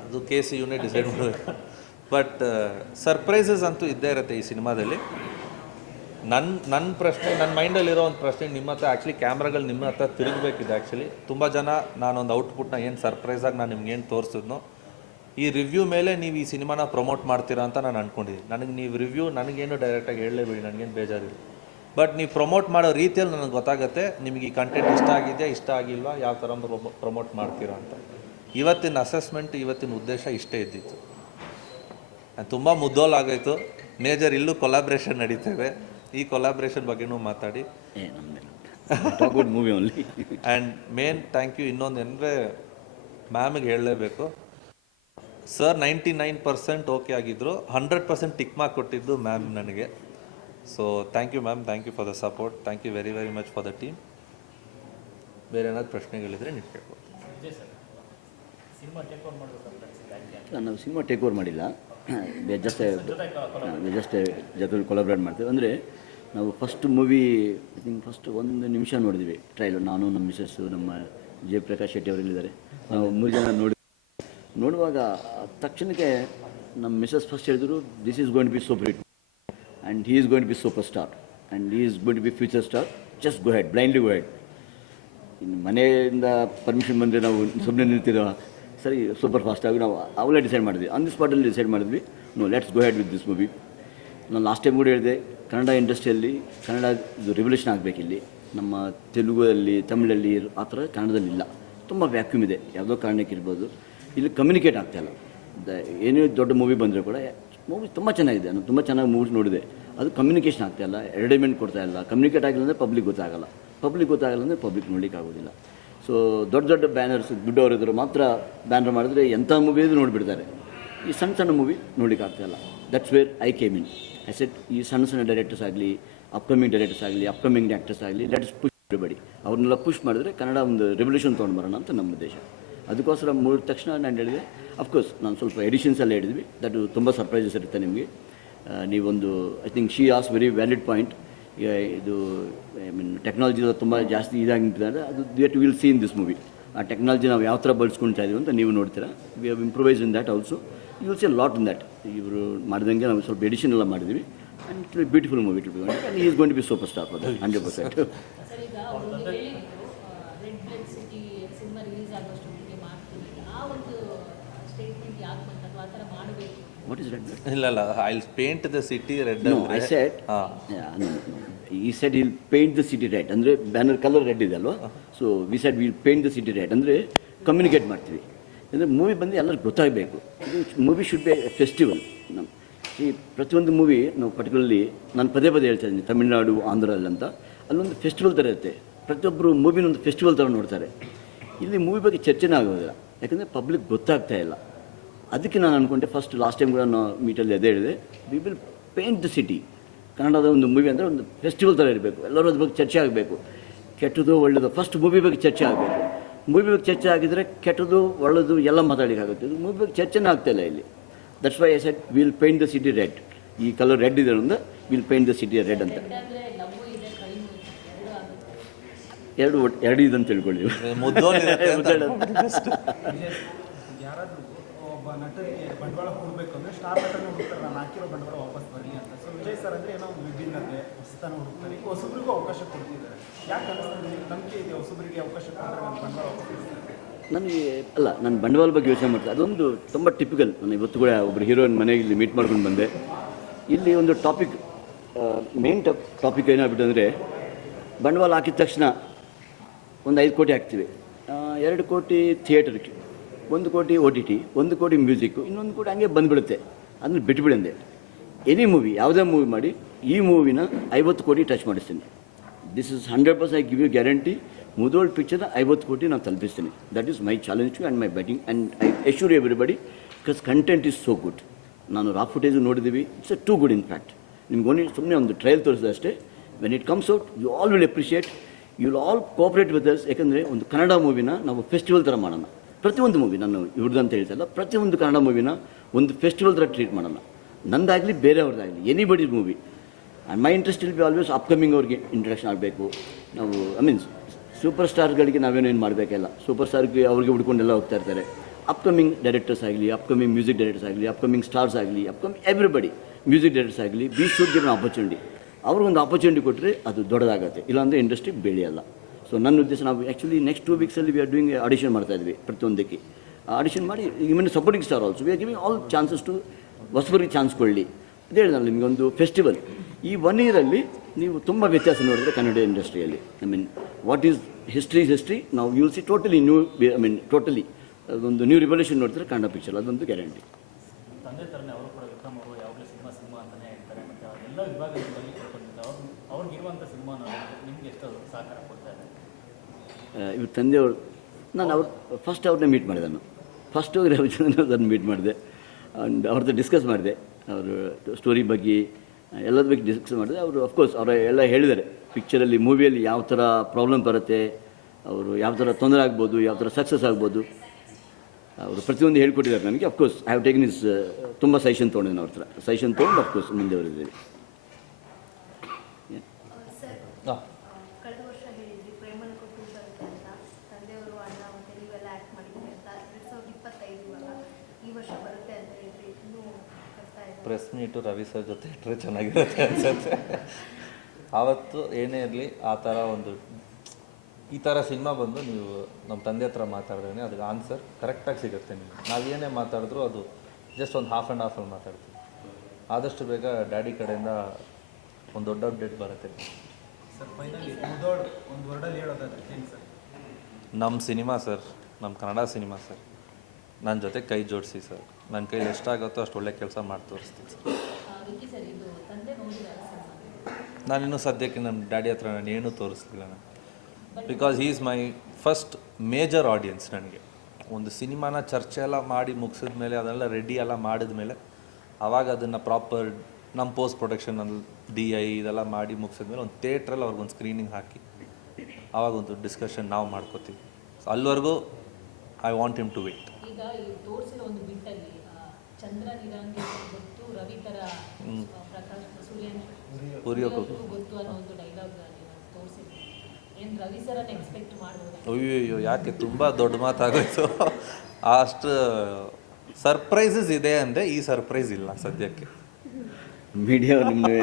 ಅದು. ಕೆ ಸಿ ಯುನೇ ಡಿಸೈಡ್ ಮಾಡಬೇಕು. ಬಟ್ ಸರ್ಪ್ರೈಸಸ್ ಅಂತೂ ಇದ್ದೇ ಇರುತ್ತೆ ಈ ಸಿನಿಮಾದಲ್ಲಿ. ನನ್ನ ನನ್ನ ಪ್ರಶ್ನೆ ನನ್ನ ಮೈಂಡಲ್ಲಿರೋ ಒಂದು ಪ್ರಶ್ನೆ ನಿಮ್ಮ ಹತ್ರ ಆ್ಯಕ್ಚುಲಿ ಕ್ಯಾಮ್ರಾಗಳು ನಿಮ್ಮ ಹತ್ರ ತಿರುಗಬೇಕಿದೆ ಆ್ಯಕ್ಚುಲಿ ತುಂಬ ಜನ ನಾನೊಂದು ಔಟ್ಪುಟ್ನ ಏನು ಸರ್ಪ್ರೈಸಾಗಿ ನಾನು ನಿಮ್ಗೆ ಏನು ತೋರಿಸಿದ್ನೋ ಈ ರಿವ್ಯೂ ಮೇಲೆ ನೀವು ಈ ಸಿನಿಮಾನ ಪ್ರಮೋಟ್ ಮಾಡ್ತೀರಾ ಅಂತ ನಾನು ಅಂದ್ಕೊಂಡಿದ್ದೀನಿ ನನಗೆ ನೀವು ರಿವ್ಯೂ ನನಗೇನು ಡೈರೆಕ್ಟಾಗಿ ಹೇಳಲೇಬೇಡಿ ನನಗೇನು ಬೇಜಾರಿಲ್ಲ. ಬಟ್ ನೀವು ಪ್ರಮೋಟ್ ಮಾಡೋ ರೀತಿಯಲ್ಲಿ ನನಗೆ ಗೊತ್ತಾಗುತ್ತೆ ನಿಮಗೆ ಈ ಕಂಟೆಂಟ್ ಇಷ್ಟ ಆಗಿದೆಯಾ ಇಷ್ಟ ಆಗಿಲ್ವಾ ಯಾವ ಥರ ಪ್ರಮೋಟ್ ಮಾಡ್ತೀರಾ ಅಂತ. ಇವತ್ತಿನ ಅಸೆಸ್ಮೆಂಟ್ ಇವತ್ತಿನ ಉದ್ದೇಶ ಇಷ್ಟೇ ಇದ್ದಿತ್ತು. ತುಂಬ ಮುದ್ದೋಲ್ ಆಗೋಯ್ತು. ಮೇಜರ್ ಇಲ್ಲೂ ಕೊಲಾಬ್ರೇಷನ್ ನಡೀತೇವೆ. ಈ ಕೊಲಾಬ್ರೇಷನ್ ಬಗ್ಗೆನೂ ಮಾತಾಡಿ. Good movie only and main thank you ಇನ್ನೊಂದು ಏನಂದರೆ ಮ್ಯಾಮಿಗೆ ಹೇಳಲೇಬೇಕು. Sir ninety nine percent okay ಆಗಿದ್ದರು ಹಂಡ್ರೆಡ್ ಪರ್ಸೆಂಟ್ ಟಿಕ್ ಮಾರ್ಕ್ ಕೊಟ್ಟಿದ್ದು ಮ್ಯಾಮ್ ನನಗೆ. So thank you ma'am thank you for the support thank you very very much for the team ಬೇರೆ ಏನಾದ್ರು ಪ್ರಶ್ನೆಗಳಿದ್ರೆ ನೀವು ಕೇಳ್ಬೋದು. Vijay sir cinema take over ಮಾಡಬೇಕಂತ ಅನಿಸಿದೆ ನಾವು ಸಿನಿಮಾ ಟೇಕ್ ಓವರ್ ಮಾಡಿಲ್ಲ. ಜಸ್ಟ್ ಜೊತೆ ಜಸ್ಟ್ ಜೊತೆ ಕೊಲಾಬ್ರೇಟ್ ಮಾಡ್ತೀವಿ. ಅಂದರೆ ನಾವು first movie I think first ಒಂದು ನಿಮಿಷ ನೋಡಿದ್ವಿ. ಟ್ರೈಲರ್ ನಾನು ನಮ್ಮ ಮಿಸಸ್ಸು ನಮ್ಮ ಜಯಪ್ರಕಾಶ್ ಶೆಟ್ಟಿ ಅವರಿಲ್ಲಿದ್ದಾರೆ ನಾವು ಮೂರು ಜನ ನೋಡಿ ನೋಡುವಾಗ ತಕ್ಷಣಕ್ಕೆ ನಮ್ಮ ಮಿಸಸ್ ಫಸ್ಟ್ ಹೇಳಿದ್ರು this is going to be super hit and he is going to be super star and he is going to be future star just go ahead blindly go ahead ಇನ್ನು ಮನೆಯಿಂದ permission ಬಂದರೆ ನಾವು ಸುಮ್ಮನೆ ನಿಂತಿರೋ, ಸರಿ super fast ಆಗಿ ನಾವು ಅವಲೇ ಡಿಸೈಡ್ ಮಾಡಿದ್ವಿ. ಆನ್ ದಿ ಸ್ಪಾಟಲ್ಲಿ ಡಿಸೈಡ್ ಮಾಡಿದ್ವಿ. No let's go ahead with this movie ನಾನು ಲಾಸ್ಟ್ ಟೈಮ್ ಕೂಡ ಹೇಳಿದೆ, ಕನ್ನಡ ಇಂಡಸ್ಟ್ರಿಯಲ್ಲಿ ಕನ್ನಡ ಇದು ರೆವಲ್ಯೂಷನ್ ಆಗಬೇಕಿಲ್ಲಿ ನಮ್ಮ ತೆಲುಗಲ್ಲಿ, ತಮಿಳಲ್ಲಿ ಆ ಥರ ಕನ್ನಡದಲ್ಲಿ ಇಲ್ಲ ತುಂಬ ವ್ಯಾಕ್ಯೂಮ್ ಇದೆ. ಯಾವುದೋ ಕಾರಣಕ್ಕೆ ಇರ್ಬೋದು. ಇಲ್ಲಿ ಕಮ್ಯುನಿಕೇಟ್ ಆಗ್ತಾಯಿಲ್ಲ ಏನೇ ದೊಡ್ಡ ಮೂವಿ ಬಂದರೂ ಕೂಡ ಮೂವಿ ತುಂಬ ಚೆನ್ನಾಗಿದೆ. ನಾನು ತುಂಬ ಚೆನ್ನಾಗಿ ಮೂವೀಸ್ ನೋಡಿದೆ. ಅದು ಕಮ್ಯುನಿಕೇಷನ್ ಆಗ್ತಾಯಿಲ್ಲ ಎರ್ಡೈಮೆಂಟ್ ಕೊಡ್ತಾ ಇಲ್ಲ. ಕಮ್ಯುನಿಕೇಟ್ ಆಗಿಲ್ಲ ಅಂದರೆ ಪಬ್ಲಿಕ್ ಗೊತ್ತಾಗಲ್ಲ. ಪಬ್ಲಿಕ್ ಗೊತ್ತಾಗಲ್ಲ ಅಂದರೆ ಪಬ್ಲಿಕ್ ನೋಡ್ಲಿಕ್ಕೆ ಆಗೋದಿಲ್ಲ. ಸೊ ದೊಡ್ಡ ದೊಡ್ಡ ಬ್ಯಾನರ್ಸ್ ದುಡ್ಡವರಿದ್ರು ಮಾತ್ರ ಬ್ಯಾನರ್ ಮಾಡಿದ್ರೆ ಎಂಥ ಮೂವಿ ಇದ್ರೂ ನೋಡಿಬಿಡ್ತಾರೆ. ಈ ಸಣ್ಣ ಸಣ್ಣ ಮೂವಿ ನೋಡ್ಲಿಕ್ಕೆ ಆಗ್ತಾಯಿಲ್ಲ that's where I came in set ಈ ಸಣ್ಣ ಸಣ್ಣ ಡೈರೆಕ್ಟರ್ಸ್ ಆಗಲಿ ಅಪ್ಕಮಿಂಗ್ ಡೈರೆಕ್ಟರ್ಸ್ ಆಗಲಿ ಅಪ್ಕಮಿಂಗ್ ಆ್ಯಕ್ಟರ್ಸ್ ಆಗಲಿ ಲೆಟ್ಸ್ ಪುಷ್ ಬಿಡಬೇಡಿ ಅವ್ರನ್ನೆಲ್ಲ ಪುಷ್ ಮಾಡಿದ್ರೆ ಕನ್ನಡ ಒಂದು ರೆವಲ್ಯೂಷನ್ ತೊಗೊಂಡು ಬರೋಣ ಅಂತ ನಮ್ಮ ಉದ್ದೇಶ. ಅದಕ್ಕೋಸ್ಕರ ಮೂರು ತಕ್ಷಣ ನಾನು ಹೇಳಿದೆ ಅಫ್ಕೋರ್ಸ್ ನಾನು ಸ್ವಲ್ಪ ಎಡಿಷನ್ಸ್ ಎಲ್ಲ ಹೇಳಿದ್ವಿ. ದಟ್ ತುಂಬ ಸರ್ಪ್ರೈಸಸ್ ಇರುತ್ತೆ ನಿಮಗೆ. ನೀವೊಂದು I think she has very valid point ಇದು ಐ ಮೀನ್ ಟೆಕ್ನಾಲಜಿ ತುಂಬ ಜಾಸ್ತಿ ಇದಾಗಿದ್ದಾರೆ ಅದು that will see in this movie ಆ ಟೆಕ್ನಾಲಜಿ ನಾವು ಯಾವ ಥರ ಬಳಸ್ಕೊಳ್ತಾ ಇದೀವಿ ಅಂತ ನೀವು ನೋಡ್ತೀರಾ. We have improvise in that also you will see lot in that ಇವರು ಮಾಡಿದಂಗೆ ನಾವು ಸ್ವಲ್ಪ ಎಡಿಷನ್ ಎಲ್ಲ ಮಾಡಿದ್ವಿ. And beautiful movie to be is going to be super star for hundred percent sir ಈಗ ಅವರು ಹೇಳಿದ್ರು red blood city cinema release ಆಗೋಷ್ಟೊತ್ತಿಗೆ ಮಾಡ್ತೀನಿ ಆ ಒಂದು ಸ್ಟೇಟ್ಮೆಂಟ್ ಯಾಕೆ ಬಂತು ಆ ಥರ ಮಾಡಬೇಕು ವಾಟ್ ಇಸ್ ರೆಡ್ ಇಲ್ಲ ಇಲ್ಲ I paint the city red no I said, ಈ yeah, will paint he said he'll paint the city red. ಅಂದರೆ ಬ್ಯಾನರ್ ಕಲರ್ ರೆಡ್ ಇದೆ ಅಲ್ವಾ? So we said will paint the city red ಅಂದರೆ communicate ಮಾಡ್ತೀವಿ. ಅಂದರೆ movie ಬಂದು ಎಲ್ಲರಿಗೂ ಗೊತ್ತಾಗಬೇಕು. ಇದು ಮೂವಿ ಶುಡ್ ಬಿ ಫೆಸ್ಟಿವಲ್ ನಮ್ಮ ಈ ಪ್ರತಿಯೊಂದು ಮೂವಿ ನಾವು ಪರ್ಟಿಕ್ಯುಲರ್ಲಿ ನಾನು ಪದೇ ಪದೇ ಹೇಳ್ತಾ ಇದ್ದೀನಿ ತಮಿಳ್ನಾಡು ಆಂಧ್ರಲ್ಲಿ ಅಂತ. ಅಲ್ಲೊಂದು ಫೆಸ್ಟಿವಲ್ ಥರ ಇರುತ್ತೆ. ಪ್ರತಿಯೊಬ್ಬರು ಮೂವಿನೊಂದು ಫೆಸ್ಟಿವಲ್ ಥರ ನೋಡ್ತಾರೆ. ಇಲ್ಲಿ ಮೂವಿ ಬಗ್ಗೆ ಚರ್ಚೆನೇ ಆಗೋದಿಲ್ಲ. ಯಾಕಂದರೆ ಪಬ್ಲಿಕ್ ಗೊತ್ತಾಗ್ತಾ ಇಲ್ಲ. ಅದಕ್ಕೆ ನಾನು ಅನ್ಕೊಂಡೆ ಫಸ್ಟ್ ಲಾಸ್ಟ್ ಟೈಮ್ ಕೂಡ ನಾನು ಮೀಟಲ್ಲಿ ಅದೇ ಹೇಳಿದೆ. We will paint the city ಕನ್ನಡದ ಒಂದು ಮೂವಿ ಅಂದರೆ ಒಂದು ಫೆಸ್ಟಿವಲ್ ಥರ ಇರಬೇಕು. ಎಲ್ಲರೂ ಅದ್ರ ಬಗ್ಗೆ ಚರ್ಚೆ ಆಗಬೇಕು. ಕೆಟ್ಟದ್ದು ಒಳ್ಳೆಯದು ಫಸ್ಟ್ ಮೂವಿ ಬಗ್ಗೆ ಚರ್ಚೆ ಆಗಬೇಕು. ಮೂವಿ ಬಗ್ಗೆ ಚರ್ಚೆ ಆಗಿದ್ರೆ ಕೆಟ್ಟದ್ದು ಒಳ್ಳೆಯದು ಎಲ್ಲ ಮಾತಾಡಲಿಕ್ಕಾಗುತ್ತೆ ಇದು ಮೂವಿ ಬಗ್ಗೆ ಚರ್ಚೆನೇ ಆಗ್ತಾಯಿಲ್ಲ ಇಲ್ಲಿ that's why I set will paint the city red ಈ ಕಲರ್ ರೆಡ್ ಇದೆ ಅಂದ್ರೆ will paint the city red ಅಂತ. ಎರಡು ಆಗುತ್ತೆ ಎರಡು ಇದಂತ ಎರಡು ಇದೆ. ಅಂತ ತಿಳ್ಕೊಳ್ಳಿ ಒಬ್ಬ ನಟರಿಗೆ ಬಂಡವಾಳ ಹೂಡಬೇಕು ಅಂದರೆ ಸ್ಟಾರ್ ನಟನ ಹುಡುಕ್ತಾರೆ ನಾನು ಹಾಕಿರೋ ಬಂಡವಾಳ ವಾಪಸ್ ಬರಲಿ ಅಂತ. ಸೊ ವಿಜಯ್ ಸರ್ ಅಂದರೆ ಏನೋ ಒಂದು ವಿಭಿನ್ನತೆ, ಹೊಸತನ ಹುಡುಕ್ತಾರೆ. ಈಗ ಹೊಸಬ್ರಿಗೂ ಅವಕಾಶ ಕೊಡ್ತಿದ್ದಾರೆ. ಯಾಕೆ ಅನಿಸ್ತದೆ ನಂಬಿಕೆ ಇದೆ, ಹೊಸಬರಿಗೆ ಅವಕಾಶ ಕೊಟ್ಟರೆ ನನ್ನ ಬಂಡವಾಳ ವಾಪಸ್ ನನಗೆ, ಅಲ್ಲ, ನಾನು ಬಂಡವಾಳ ಬಗ್ಗೆ ಯೋಚನೆ ಮಾಡ್ತೀನಿ ಅದೊಂದು ತುಂಬ ಟಿಪಿಕಲ್ ನಾನು ಇವತ್ತು ಕೂಡ ಒಬ್ಬರು ಹೀರೋಯಿನ್ ಮನೆಗೆ ಇಲ್ಲಿ ಮೀಟ್ ಮಾಡ್ಕೊಂಡು ಬಂದೆ. ಇಲ್ಲಿ ಒಂದು ಟಾಪಿಕ್ ಮೇನ್ ಟಾಪ್ ಟಾಪಿಕ್ ಏನಾಗ್ಬಿಟ್ಟು ಬಂಡವಾಳ ಹಾಕಿದ ತಕ್ಷಣ ಒಂದು ಐದು ಕೋಟಿ ಹಾಕ್ತೀವಿ. ಎರಡು ಕೋಟಿ ಥಿಯೇಟರ್ಗೆ ಒಂದು ಕೋಟಿ ಓ ಟಿ ಟಿ, ಒಂದು ಕೋಟಿ ಮ್ಯೂಸಿಕ್ಕು ಇನ್ನೊಂದು ಕೋಟಿ ಹಂಗೆ ಬಂದುಬಿಡುತ್ತೆ. ಅದನ್ನು ಬಿಟ್ಬಿಡಿ ಅಂದೆ. ಎನಿ ಮೂವಿ ಯಾವುದೇ ಮೂವಿ ಮಾಡಿ, ಈ ಮೂವಿನ ಐವತ್ತು ಕೋಟಿ ಟಚ್ ಮಾಡಿಸ್ತೀನಿ. This is hundred percent I give you guarantee Mudhol ಪಿಕ್ಚರ್ನ ಐವತ್ತು ಕೋಟಿ ನಾನು ತಲುಪಿಸ್ತೀನಿ. That is my challenge to and my batting and I assure everybody because content is so good ನಾನು ರಾ ಫುಟೇಜ್ ನೋಡಿದ್ದೀವಿ it's a too good in fact ನಿಮ್ಗೆ only ಸುಮ್ಮನೆ ಒಂದು trial ತೋರಿಸಿದೆ ಅಷ್ಟೇ. When it comes out you all will appreciate you will all cooperate with us ಯಾಕಂದರೆ ಒಂದು ಕನ್ನಡ ಮೂವಿನ ನಾವು ಫೆಸ್ಟಿವಲ್ ಥರ ಮಾಡೋಣ. ಪ್ರತಿಯೊಂದು ಮೂವಿ ನಾನು ಇವ್ರದ್ದು ಅಂತ ಹೇಳ್ತಲ್ಲ, ಪ್ರತಿಯೊಂದು ಕನ್ನಡ ಮೂವಿನ ಒಂದು ಫೆಸ್ಟಿವಲ್ ಥರ ಟ್ರೀಟ್ ಮಾಡೋಣ ನಂದಾಗಲಿ ಬೇರೆಯವ್ರದ್ದಾಗಲಿ anybody movie and my interest will be always upcoming ಅವ್ರಿಗೆ ಇಂಟ್ರಡಕ್ಷನ್ ಆಗಬೇಕು. ನಾವು ಐ ಮೀನ್ಸ್ ಸೂಪರ್ ಸ್ಟಾರ್ಗಳಿಗೆ ನಾವೇನೇನು ಮಾಡಬೇಕಲ್ಲ ಸೂಪರ್ ಸ್ಟಾರ್ಗೆ ಅವ್ರಿಗೆ ಹುಡ್ಕೊಂಡೆಲ್ಲ ಹೋಗ್ತಾ ಇರ್ತಾರೆ. ಅಪ್ಕಮಿಂಗ್ ಡೈರೆಕ್ಟರ್ಸ್ ಆಗಲಿ ಅಪ್ಕಮಿಂಗ್ ಮ್ಯೂಸಿಕ್ ಡೈರೆಕ್ಟರ್ಸ್ ಆಗಲಿ ಅಪ್ಕಮಿಂಗ್ ಸ್ಟಾರ್ಸ್ ಆಗಲಿ ಅಪ್ಕಮಿಂಗ್ ಎವ್ರಿಬಡಿ ಮ್ಯೂಸಿಕ್ ಡೈರೆಕ್ಟರ್ಸ್ ಆಗಲಿ ಬಿ ಶುಡ್ ಗಿವ್ ಆಪರ್ಚುನಿಟಿ ಅವ್ರಿಗೊಂದು ಆಪರ್ಚುನಿಟಿ ಕೊಟ್ಟರೆ ಅದು ದೊಡ್ಡದಾಗತ್ತೆ. ಇಲ್ಲಾಂದರೆ ಇಂಡಸ್ಟ್ರಿ ಬೆಳೆಯಲ್ಲ. ಸೊ ನನ್ನ ಉದ್ದೇಶ ನಾವು ಆ್ಯಕ್ಚುಲಿ ನೆಕ್ಸ್ಟ್ ಟೂ ವೀಕ್ಸಲ್ಲಿ ವಿ ಆರ್ ಡೂಯಿಂಗ್ ಆಡಿಷನ್ ಮಾಡ್ತಾ ಇದ್ವಿ ಪ್ರತಿಯೊಂದಕ್ಕೆ. ಆಡಿಷನ್ ಮಾಡಿ even supporting star also we are giving all chances to ಹೊಸಬರಿಗೆ chance ಕೊಡಲಿ. ಅಂತ ನಿಮಗೆ ಒಂದು ಫೆಸ್ಟಿವಲ್ ಈ ಒನ್ ಇಯರಲ್ಲಿ ನೀವು ತುಂಬ ವ್ಯತ್ಯಾಸ ನೋಡಿದ್ರೆ ಕನ್ನಡ ಇಂಡಸ್ಟ್ರಿಯಲ್ಲಿ I mean what is history history ನಾವು you see totally new I mean totally ಅದೊಂದು ನ್ಯೂ ರಿವಲ್ಯೂಷನ್ ನೋಡಿದ್ರೆ ಕನ್ನಡ ಪಿಕ್ಚರ್ ಅದೊಂದು ಗ್ಯಾರಂಟಿ ತಂದೆ ಥರನೇ ಅವರು ಕೂಡ ವಿಕ್ರಮ್ ಅವರು ಯಾವಾಗಲೂ ಸಿನಿಮಾ ಸಿನಿಮಾ ಅಂತಲೇ ಹೇಳ್ತಾರೆ ಮತ್ತು ಎಲ್ಲ ವಿಭಾಗಗಳಲ್ಲಿ ಕರ್ಕೊಂಡಿದ್ದಾರೆ ಅವ್ರು ಅವ್ರಿಗಿರುವಂಥ ಸಿನಿಮಾ ನಿಮ್ಗೆ ಎಷ್ಟು ಸಹಕಾರ ಕೊಡ್ತಾ ಇದೆ ಇವ್ರ ತಂದೆಯವರು ನಾನು ಅವ್ರು ಫಸ್ಟ್ ಅವ್ರನ್ನ ಮೀಟ್ ಮಾಡಿದೆ ನಾನು. ಫಸ್ಟ್ ಹೋಗಿ ಅದನ್ನು ಮೀಟ್ ಮಾಡಿದೆ. ಆ್ಯಂಡ್ ಅವ್ರದ್ದು ಡಿಸ್ಕಸ್ ಮಾಡಿದೆ. ಅವರು ಸ್ಟೋರಿ ಬಗ್ಗೆ ಎಲ್ಲದ ಬಗ್ಗೆ ಡಿಸ್ಕಸ್ ಮಾಡಿದೆ. ಅವರು ಅಫ್ಕೋರ್ಸ್ ಅವರು ಎಲ್ಲ ಹೇಳಿದ್ದಾರೆ. ಪಿಕ್ಚರಲ್ಲಿ ಮೂವಿಯಲ್ಲಿ ಯಾವ ಥರ ಪ್ರಾಬ್ಲಮ್ ಬರುತ್ತೆ, ಅವರು ಯಾವ ಥರ ತೊಂದರೆ ಆಗ್ಬೋದು, ಯಾವ ಥರ ಸಕ್ಸಸ್ ಆಗ್ಬೋದು. ಅವರು ಪ್ರತಿಯೊಂದು ಹೇಳ್ಕೊಟ್ಟಿದ್ದಾರೆ ನನಗೆ. Of course I have taken is ತುಂಬ ಸೈಷನ್ ತೊಗೊಂಡಿದ್ದೀನಿ ಅವ್ರ ಹತ್ರ. ಸೈಷನ್ ತೊಗೊಂಡು ಅಫ್ಕೋರ್ಸ್ ಮುಂದೆ ಬರೆದಿದ್ದೀವಿ ಹಾಂ ಕಳೆದ ವರ್ಷ ಹೇಳಿದ್ರಿ ಪ್ರೇಮನ ಕೊಟ್ಟು ಬರುತ್ತೆ ಅಂತ ತಂದೆಯವರು ಅಣ್ಣ ಮತ್ತೆ ನೀವೆಲ್ಲ ಆ್ಯಕ್ಟ್ ಮಾಡಿದ್ರಿ ಅಂತ ಎರಡು ಸಾವಿರದ ಇಪ್ಪತ್ತೈದು ಇವಾಗ ಈ ವರ್ಷ ಬರುತ್ತೆ ಅಂತ ಹೇಳಿದ್ರಿ ಇನ್ನೂ ಬರ್ತಾ ಇದೆ ಪ್ರೆಸ್ ಮೀಟು ರವಿ ಸರ್ ಜೊತೆ ಇಟ್ಟರೆ ಚೆನ್ನಾಗಿರುತ್ತೆ ಅನ್ಸುತ್ತೆ. ಆವತ್ತು ಏನೇ ಇರಲಿ ಆ ಥರ ಒಂದು ಈ ಥರ ಸಿನಿಮಾ ಬಂದು ನೀವು ನಮ್ಮ ತಂದೆ ಹತ್ರ ಮಾತಾಡಿದ್ರೆ ಅದಕ್ಕೆ ಆನ್ಸರ್ ಕರೆಕ್ಟಾಗಿ ಸಿಗುತ್ತೆ ನಿಮಗೆ. ನಾವೇನೇ ಮಾತಾಡಿದ್ರು ಅದು ಜಸ್ಟ್ ಒಂದು ಹಾಫ್ ಆ್ಯಂಡ್ ಹಾಫಲ್ಲಿ ಮಾತಾಡ್ತೀವಿ. ಆದಷ್ಟು ಬೇಗ ಡ್ಯಾಡಿ ಕಡೆಯಿಂದ ಒಂದು ದೊಡ್ಡ ಅಪ್ಡೇಟ್ ಬರುತ್ತೆ. ಸರ್ ಫೈನಲಿ ಮುದೋಡ್ ಒಂದು ವರ್ಡಲ್ಲಿ ಹೇಳೋದಾದ್ರೆ ಏನು ಸರ್ ನಮ್ಮ ಸಿನಿಮಾ ಸರ್ ನಮ್ಮ ಕನ್ನಡ ಸಿನಿಮಾ ಸರ್ ನನ್ನ ಜೊತೆ ಕೈ ಜೋಡಿಸಿ ಸರ್ ನನ್ನ ಕೈಲಿ ಎಷ್ಟಾಗುತ್ತೋ ಅಷ್ಟು ಒಳ್ಳೆ ಕೆಲಸ ಮಾಡಿ ತೋರಿಸ್ತೀನಿ ಸರ್. ನಾನಿನ್ನೂ ಸದ್ಯಕ್ಕೆ ನಮ್ಮ ಡ್ಯಾಡಿ ಹತ್ರ ನಾನು ಏನೂ ತೋರಿಸ್ಲಿಲ್ಲ ನಾನು. Because he is my first major audience ನನಗೆ. ಒಂದು ಸಿನಿಮಾನ ಚರ್ಚೆ ಎಲ್ಲ ಮಾಡಿ ಮುಗಿಸಿದ ಮೇಲೆ ಅದೆಲ್ಲ ರೆಡಿ ಎಲ್ಲ ಮಾಡಿದ ಮೇಲೆ ಆವಾಗ ಅದನ್ನು ಪ್ರಾಪರ್ ನಮ್ಮ ಪೋಸ್ಟ್ ಪ್ರೊಡಕ್ಷನಲ್ಲಿ ಡಿ ಐ ಇದೆಲ್ಲ ಮಾಡಿ ಮುಗಿಸಿದ ಮೇಲೆ ಒಂದು ಥಿಯೇಟ್ರಲ್ಲಿ ಅವ್ರಿಗೊಂದು ಸ್ಕ್ರೀನಿಂಗ್ ಹಾಕಿ ಆವಾಗ ಒಂದು ಡಿಸ್ಕಷನ್ ನಾವು ಮಾಡ್ಕೋತೀವಿ. ಸೊ ಅಲ್ಲಿವರೆಗೂ I want him to wait Chandra ನಿರಂಗಿ ಗೊತ್ತು ರವಿ ಥರ ಆ, ಪ್ರಕಾಶ್ ಸೂರ್ಯನ್ ಉರಿಯೋಕ್ಕೂ ಉರಿಯೋಕ್ಕೂ ಗೊತ್ತು ಅನ್ನೋ ಒಂದು ಡೈಲಾಗ್ ನೀವು ತೋರಿಸಿದ್ರಿ. ಏನು ರವಿ ಸರನ್ನು ಎಕ್ಸ್ಪೆಕ್ಟ್ ಮಾಡ್ಬೋದಾ? ಅಯ್ಯೋ ಯಾಕೆ ತುಂಬ ದೊಡ್ಡ ಮಾತಾಗೋಯ್ತು. ಅಷ್ಟು ಸರ್ಪ್ರೈಸಸ್ ಇದೆ ಅಂದರೆ ಈ ಸರ್ಪ್ರೈಸ್ ಇಲ್ಲ ಸದ್ಯಕ್ಕೆ. ಮೀಡಿಯಾ ನಿಮಗೆ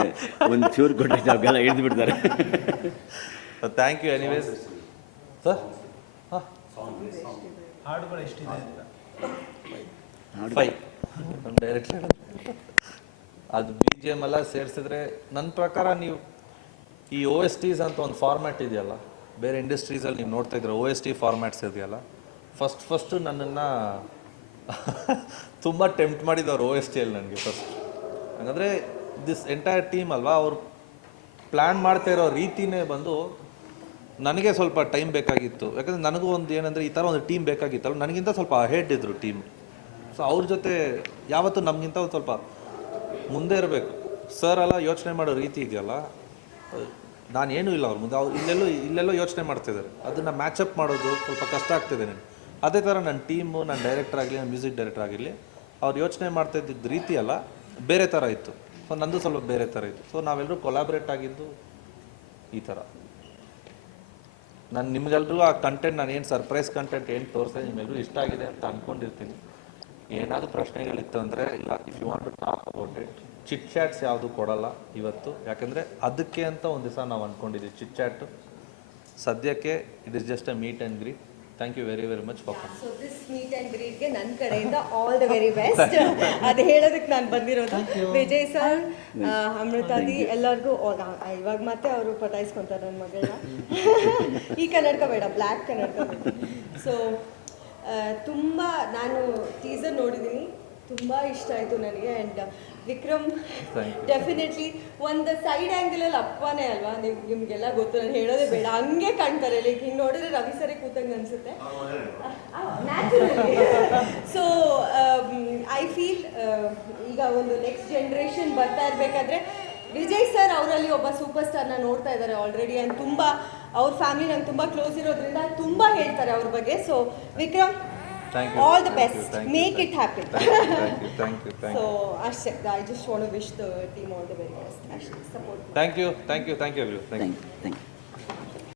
ಒಂದು ಚೂರು ಕೊಟ್ಟರೆ ಜಾಬ್ಗೆಲ್ಲ ಹಿಡಿದು ಬಿಡ್ತಾರೆ ಥ್ಯಾಂಕ್ ಯು ಎನಿವೇಸ್ ಸರ್ ಹಾಂ ಹಾಡುಗಳು ಎಷ್ಟಿದೆ ಅಂತ? ಫೈ ಅದು ಬಿ ಜಿ ಎಂ ಎಲ್ಲ ಸೇರಿಸಿದ್ರೆ ನನ್ನ ಪ್ರಕಾರ ನೀವು ಈ ಓ ಎಸ್ ಟೀಸ್ ಅಂತ ಒಂದು ಫಾರ್ಮ್ಯಾಟ್ ಇದೆಯಲ್ಲ, ಬೇರೆ ಇಂಡಸ್ಟ್ರೀಸಲ್ಲಿ ನೀವು ನೋಡ್ತಾ ಇದ್ರೆ ಓ ಎಸ್ ಟಿ ಫಾರ್ಮ್ಯಾಟ್ಸ್ ಇದೆಯಲ್ಲ ಫಸ್ಟ್ ಫಸ್ಟು ನನ್ನನ್ನು ತುಂಬ ಟೆಂಪ್ಟ್ ಮಾಡಿದವ್ರು ಓ ಎಸ್ ಟಿಯಲ್ಲಿ ನನಗೆ ಫಸ್ಟ್ ಹಾಗಂದರೆ ದಿಸ್ ಎಂಟೈರ್ ಟೀಮ್ ಅಲ್ವಾ, ಅವರು ಪ್ಲ್ಯಾನ್ ಮಾಡ್ತಾ ಇರೋ ರೀತಿನೇ ಬಂದು ನನಗೆ ಸ್ವಲ್ಪ ಟೈಮ್ ಬೇಕಾಗಿತ್ತು. ಯಾಕಂದರೆ ನನಗೂ ಒಂದು ಏನಂದರೆ ಈ ಥರ ಒಂದು ಟೀಮ್ ಬೇಕಾಗಿತ್ತಲ್ಲ, ನನಗಿಂತ ಸ್ವಲ್ಪ ಹೆಡ್ ಇದ್ದರು ಟೀಮ್ ಸೊ ಅವ್ರ ಜೊತೆ ಯಾವತ್ತೂ ನಮಗಿಂತ ಒಂದು ಸ್ವಲ್ಪ ಮುಂದೆ ಇರಬೇಕು. ಸರ್ ಎಲ್ಲ ಯೋಚನೆ ಮಾಡೋ ರೀತಿ ಇದೆಯಲ್ಲ ನಾನೇನೂ ಇಲ್ಲ ಅವ್ರ ಮುಂದೆ. ಅವ್ರು ಇಲ್ಲೆಲ್ಲೋ ಇಲ್ಲೆಲ್ಲೋ ಯೋಚನೆ ಮಾಡ್ತಿದ್ದಾರೆ ಅದನ್ನು ಮ್ಯಾಚಪ್ ಮಾಡೋದು ಸ್ವಲ್ಪ ಕಷ್ಟ ಆಗ್ತಿದೆ ನನಗೆ ಅದೇ ಥರ ನನ್ನ ಟೀಮು ನನ್ನ ಡೈರೆಕ್ಟರ್ ಆಗಲಿ ನನ್ನ ಮ್ಯೂಸಿಕ್ ಡೈರೆಕ್ಟರ್ ಆಗಿರಲಿ, ಅವ್ರು ಯೋಚನೆ ಮಾಡ್ತಾ ಇದ್ದಿದ್ದ ರೀತಿ ಅಲ್ಲ, ಬೇರೆ ಥರ ಇತ್ತು. ಸೊ ನಂದು ಸ್ವಲ್ಪ ಬೇರೆ ಥರ ಇತ್ತು. ಸೊ ನಾವೆಲ್ಲರೂ ಕೊಲಾಬ್ರೇಟ್ ಆಗಿದ್ದು ಈ ಥರ ನಾನು ನಿಮ್ಗೆಲ್ರಿಗೂ ಆ ಕಂಟೆಂಟ್ ನಾನು ಏನು ಸರ್ಪ್ರೈಸ್ ಕಂಟೆಂಟ್ ಏನು ತೋರಿಸಿದೆ ನಿಮ್ಮೆಲ್ಲರೂ ಇಷ್ಟ ಆಗಿದೆ ಅಂತ ಅಂದ್ಕೊಂಡಿರ್ತೀನಿ ಏನಾದರೂ ಪ್ರಶ್ನೆಗಳಿತ್ತು ಅಂದರೆ ಇಲ್ಲ if you want to talk about it chit chats ಯಾವುದು ಕೊಡಲ್ಲ ಇವತ್ತು. ಯಾಕಂದರೆ ಅದಕ್ಕೆ ಅಂತ ಒಂದು ದಿವಸ ನಾವು ಅಂದ್ಕೊಂಡಿದ್ದೀವಿ ಚಿಟ್ ಚಾಟ್ ಸದ್ಯಕ್ಕೆ it is just a meet and greet thank you very very much for so this meet and ಗ್ರೀಟ್ಗೆ ನನ್ನ ಕಡೆಯಿಂದ ಆಲ್ ದ ವೆರಿ ಬೆಸ್ಟ್ ಅದು ಹೇಳೋದಕ್ಕೆ ನಾನು ಬಂದಿರೋದು. ವಿಜಯ್ ಸರ್ ಅಮೃತಾದಿ ಎಲ್ಲರಿಗೂ ಇವಾಗ ಮತ್ತೆ ಅವರು ಪಟಾಯಿಸ್ಕೊಂತಾರೆ ನನ್ನ ಮಗಳನ್ನ. ಈ ಕನ್ನಡಕ ಬೇಡ ಬ್ಲ್ಯಾಕ್ ಕನ್ನಡಕ ಸೊ ತುಂಬ ನಾನು ಟೀಸರ್ ನೋಡಿದ್ದೀನಿ ತುಂಬ ಇಷ್ಟ ಆಯಿತು ನನಗೆ ಆ್ಯಂಡ್ ವಿಕ್ರಮ್ ಡೆಫಿನೆಟ್ಲಿ ಒಂದು ಸೈಡ್ ಆ್ಯಂಗಲಲ್ಲಿ ಅಪ್ಪನೇ ಅಲ್ವಾ? ನೀವು ನಿಮಗೆಲ್ಲ ಗೊತ್ತು ನಾನು ಹೇಳೋದೇ ಬೇಡ. ಹಂಗೆ ಕಾಣ್ತಾರೆ. ಲೈಕ್ ಹಿಂಗೆ ನೋಡಿದ್ರೆ ರವಿ ಸರಿ ಕೂತಂಗೆ ಅನಿಸುತ್ತೆ. ಸೊ ಐ ಫೀಲ್ ಈಗ ಒಂದು ನೆಕ್ಸ್ಟ್ ಜನ್ರೇಷನ್ ಬರ್ತಾ ಇರಬೇಕಾದ್ರೆ ವಿಜಯ್ ಸರ್ ಅವರಲ್ಲಿ ಒಬ್ಬ ಸೂಪರ್ ಸ್ಟಾರ್ನ ನೋಡ್ತಾ ಇದ್ದಾರೆ ಆಲ್ರೆಡಿ ಆ್ಯಂಡ್ ತುಂಬ ಅವ್ರ ಫ್ಯಾಮಿಲಿ ನಂಗೆ ತುಂಬ ಕ್ಲೋಸ್ ಇರೋದ್ರಿಂದ ತುಂಬ ಹೇಳ್ತಾರೆ ಅವ್ರ ಬಗ್ಗೆ so Vikram thank you all the best make it happy thank you thank you thank so ಅಷ್ಟೇ I just want wish the team all the very best ಅಷ್ಟೇ support thank you thank you thank you thank you thank you thank you